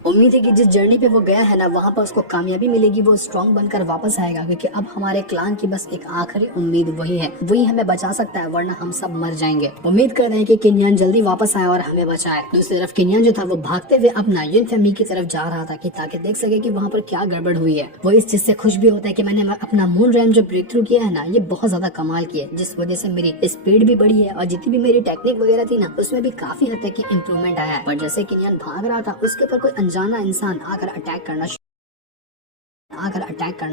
उम्मीद है कि जिस जर्नी पे वो गया है ना वहाँ पर उसको कामयाबी मिलेगी, वो स्ट्रॉन्ग बनकर वापस आएगा, क्योंकि अब हमारे क्लान की बस एक आखिरी उम्मीद वही है, वही हमें बचा सकता है, वरना हम सब मर जाएंगे। उम्मीद कर रहे हैं कि किन्यान जल्दी वापस आए और हमें बचाए। दूसरी तरफ किन्यान जो था वो भागते हुए अपना यून फैमिली की तरफ जा रहा था कि ताकि देख सके कि वहाँ पर क्या गड़बड़ हुई है। वो इस चीज से खुश भी होता है कि मैंने अपना मून रैम जो ब्रेक थ्रू किया है ना ये बहुत ज्यादा कमाल किया, जिस वजह से मेरी स्पीड भी बढ़ी है और जितनी भी मेरी टेक्निक वगैरह थी ना उसमें भी काफी हद तक की इम्प्रूवमेंट आया है। पर जैसे किन्यान भाग रहा था उसके ऊपर कोई अनजाना इंसान आकर अटैक करना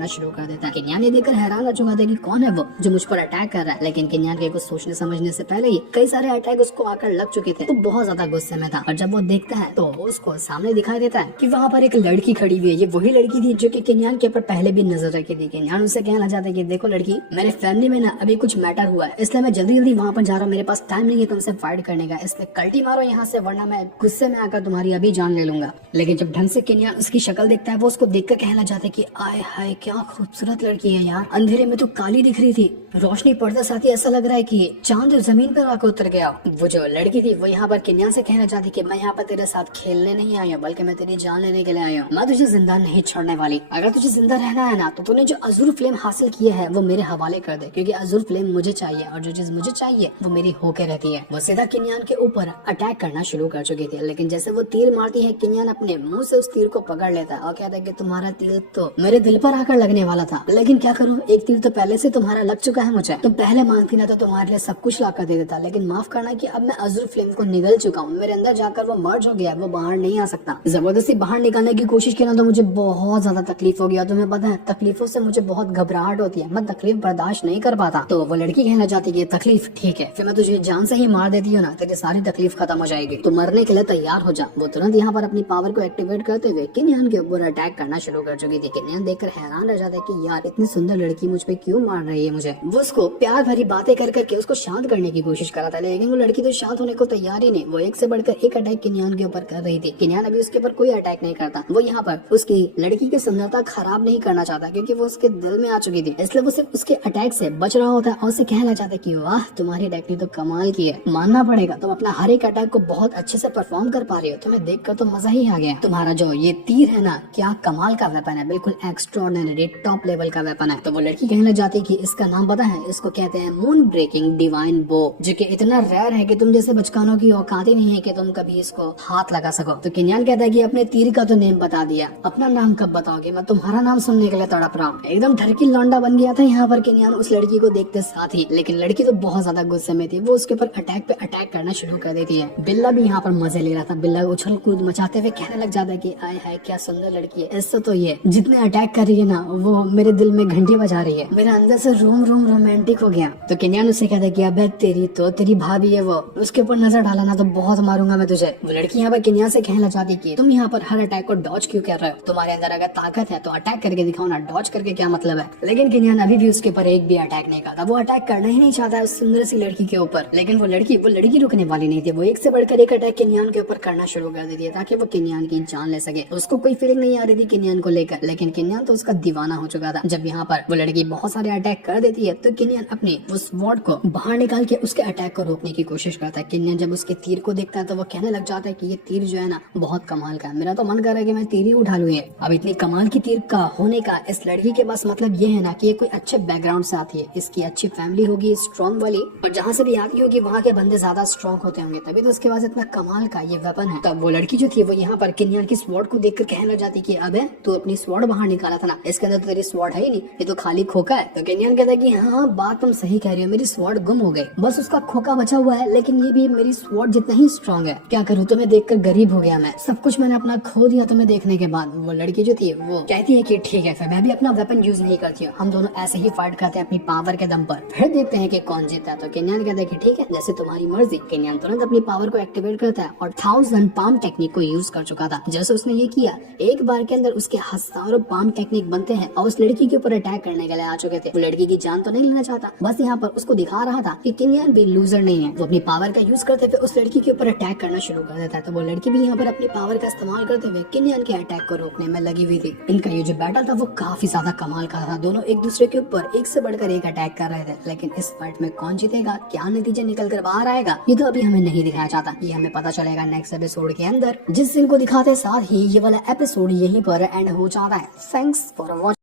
शुरू कर देता है। किन्यान ये देखकर हैरान रह चुका था कि कौन है वो जो मुझ पर अटैक कर रहा है, लेकिन किन्यान के कुछ सोचने समझने से पहले ही कई सारे अटैक उसको आकर लग चुके थे। तो बहुत ज्यादा गुस्से में था और जब वो देखता है तो उसको सामने दिखाई देता है कि वहाँ पर एक लड़की खड़ी हुई है। ये वही लड़की थी जो कि किन्यान के ऊपर पहले भी नजर रखी थी। किन्यान उससे कहना चाहता है कि देखो लड़की, मेरे फैमिली में ना अभी कुछ मैटर हुआ है, इसलिए मैं जल्दी जल्दी वहाँ पर जा रहा हूँ, मेरे पास टाइम नहीं है तुमसे फाइट करने का, इसलिए कल्टी मारो यहाँ से वरना मैं गुस्से में आकर तुम्हारी अभी जान ले लूंगा। लेकिन जब ढंग से किन्यान उसकी शक्ल देखता है वो उसको देखकर कहना चाहता है कि आय हाय क्या खूबसूरत लड़की है यार, अंधेरे में तो काली दिख रही थी, रोशनी पड़ते साथ ही ऐसा लग रहा है कि चांद जमीन पर आकर उतर गया। वो जो लड़की थी वो यहाँ पर किन्यान से कहना चाहती कि मैं यहाँ पर तेरे साथ खेलने नहीं आई हूँ, बल्कि मैं तेरी जान लेने के लिए आई हूँ। मैं तुझे जिंदा नहीं छोड़ने वाली। अगर तुझे जिंदा रहना है ना तो तूने जो अजूर फ्लेम हासिल किया है वो मेरे हवाले कर दे, क्योंकि अजूर फ्लेम मुझे चाहिए और जो चीज मुझे चाहिए वो मेरी होके रहती है। वो सीधा किन्यान के ऊपर अटैक करना शुरू कर चुकी थी, लेकिन जैसे वो तीर मारती है किन्यान अपने मुंह से उस तीर को पकड़ लेता है और कहता है कि तुम्हारा तीर तो मेरे दिल पर आकर लगने वाला था, लेकिन क्या करूं, एक तीर तो पहले से तुम्हारा लग चुका है मुझे। तुम पहले मानती ना तो तुम्हारे लिए सब कुछ लाकर दे देता, लेकिन माफ करना कि अब मैं अजूर फ्लेम को निगल चुका हूँ, मेरे अंदर जाकर वो मर्ज हो गया, वो बाहर नहीं आ सकता। जबरदस्ती बाहर निकालने की कोशिश की ना तो मुझे बहुत ज्यादा तकलीफ हो गया। तुम्हें पता है तकलीफों से मुझे बहुत घबराहट होती है, मैं तकलीफ बर्दाश्त नहीं कर पाता। तो वो लड़की कहना चाहती है तकलीफ ठीक है, फिर मैं तुझे जान से ही मार देती हूँ ना, तेरी सारी तकलीफ खत्म हो जाएगी, तो मरने के लिए तैयार हो जा। वो तुरंत यहाँ पर अपनी पावर को एक्टिवेट करते हुए किन्यान के ऊपर अटैक करना शुरू कर चुकी थी। किन्यान देखकर हैरान रह जाता है कि यार इतनी सुंदर लड़की मुझ पे क्यों मार रही है मुझे। वो उसको प्यार भरी बातें कर करके उसको शांत करने की कोशिश कर रहा था, लेकिन वो लड़की तो शांत होने को तैयार ही नहीं। वो एक से बढ़कर एक अटैक किन्यान के ऊपर कर रही थी। किन्यान अभी उसके ऊपर कोई अटैक नहीं करता, वो यहाँ पर उसकी लड़की की सुंदरता खराब नहीं करना चाहता, क्योंकि वो उसके दिल में आ चुकी थी, इसलिए वो सिर्फ उसके अटैक से बच रहा होता है और उसे कहना चाहता है कि वाह तुम्हारी टेक्निक तो कमाल की है, मानना पड़ेगा तुम अपना हर एक अटैक को बहुत अच्छे से परफॉर्म कर पा रही हो, तुम्हें देखकर तो मजा ही आ गया। तुम्हारा जो ये तीर है ना क्या कमाल का वेपन है, बिल्कुल एक्स्ट्राऑर्डिनरी टॉप लेवल का वेपन है। तो वो लड़की कहना चाहती है कि इसका नाम पता है, इसको कहते हैं मून ब्रेकिंग डिवाइन बो, जो कि इतना रेयर है कि तुम जैसे बचकानों की औकात ही नहीं है कि तुम कभी इसको हाथ लगा सको। तो किन्यान कहता है कि अपने तीर का तो नेम बता दिया, अपना नाम कब बताओगे, मैं तुम्हारा नाम सुनने के लिए तड़प रहा हूँ। एकदम ढरकी लौंडा बन गया था यहाँ पर किन्यान उस लड़की को देखते साथ ही, लेकिन लड़की तो बहुत ज्यादा गुस्से में थी, वो उसके ऊपर अटैक पे अटैक करना शुरू कर देती है। बिल्ला भी यहाँ पर मजे ले रहा था, बिल्ला उछल कूद मचाते हुए कहने लग जाता है कि आय हाय क्या सुंदर लड़की है, इससे तो ये जितने अटैक कर रही है ना वो मेरे दिल में घंटी बजा रही है, मेरे अंदर से रोम रोम रोमांटिक हो गया। तो किन्यान उससे कहता है कि अबे तेरी भाभी है वो, उसके ऊपर नजर डाला ना तो बहुत मारूंगा मैं तुझे। वो लड़की यहाँ पर किन्यान से कहना चाहती कि तुम यहाँ पर हर अटैक को डॉज क्यों कर रहे हो, तुम्हारे अंदर अगर ताकत है तो अटैक करके दिखाओ ना, डॉज करके क्या मतलब है। लेकिन किन्यान अभी भी उसके ऊपर एक भी अटैक नहीं करता, वो अटैक करना ही नहीं चाहता उस सुंदर सी लड़की के ऊपर। लेकिन वो लड़की रुकने वाली नहीं थी, वो एक से बढ़कर एक अटैक किन्यान के ऊपर करना शुरू कर देती है ताकि वो किन्यान की जान ले सके। उसको कोई फीलिंग नहीं आ रही थी किन्यान को लेकर, लेकिन किनियान तो उसका दीवाना हो चुका था। जब यहाँ पर वो लड़की बहुत सारे अटैक कर देती है तो किनियान अपने उस स्वॉर्ड को बाहर निकाल के उसके अटैक को रोकने की कोशिश करता है। किनियान जब उसके तीर को देखता है तो वो कहने लग जाता है कि ये तीर जो है ना बहुत कमाल का है, मेरा तो मन कर रहा है कि मैं तीर ही उठा लूं ये। अब इतनी कमाल की तीर का होने का इस लड़की के पास मतलब ये है ना कि ये कोई अच्छे बैकग्राउंड से आती है, इसकी अच्छी फैमिली होगी स्ट्रॉन्ग वाली, और जहाँ से भी आती होगी वहाँ के बंदे ज्यादा स्ट्रॉन्ग होते होंगे, तभी तो उसके पास इतना कमाल का ये वेपन है। तब वो लड़की जो थी वो यहाँ पर किनियान की स्वॉर्ड को देखकर कहने लग जाती कि अबे तू अपनी स्वॉर्ड बाहर निकाला था ना, इसके अंदर तो तेरी स्वॉर्ड है ही नहीं, ये तो खाली खोखा है। तो किनियान कहता है कि हाँ बात तुम सही कह रही हो, मेरी स्वॉर्ड गुम हो गई, बस उसका खोखा बचा हुआ है, लेकिन ये भी मेरी स्वॉर्ड जितना ही स्ट्रॉन्ग है। क्या करूँ, तुम्हें देखकर गरीब हो गया मैं, सब कुछ मैंने अपना खो दिया तुम्हें देखने के बाद। वो लड़की जो थी वो कहती है कि ठीक है फिर मैं भी अपना वेपन यूज नहीं करती हूँ, हम दोनों ऐसे ही फाइट करते हैं अपनी पावर के दम पर, फिर देखते हैं कि कौन जीतता है। तो किनियान कहता है कि ठीक है जैसे तुम्हारी मर्जी। किनियान तुरंत अपनी पावर को एक्टिवेट करता है और 1000 पाम टेक्निक को यूज कर चुका था। जैसे उसने ये किया एक बार के अंदर उसके हजारों पाम टेक्निक बनते हैं और उस लड़की के ऊपर अटैक करने के लिए आ चुके थे। वो लड़की की जान तो नहीं लेना चाहता, बस यहाँ पर उसको दिखा रहा था कि किनियान भी लूजर नहीं है। वो अपनी पावर का यूज करते हुए उस लड़की के ऊपर अटैक करना शुरू कर देता है। तो वो लड़की भी यहाँ पर अपनी पावर का इस्तेमाल करते हुए किनियान के अटैक को रोकने में लगी हुई थी। इनका ये जो बैटल था वो काफी ज्यादा कमाल का था, दोनों एक दूसरे के ऊपर एक से बढ़कर एक अटैक कर रहे थे। लेकिन इस फाइट में कौन जीतेगा, क्या नतीजा निकल कर बाहर आएगा, ये तो अभी हमें नहीं दिखाया जाता, ये हमें पता चलेगा नेक्स्ट एपिसोड के अंदर। जिस सीन को दिखाते साथ ही ये वाला एपिसोड यहीं पर एंड हो जाता है। Thanks for watching.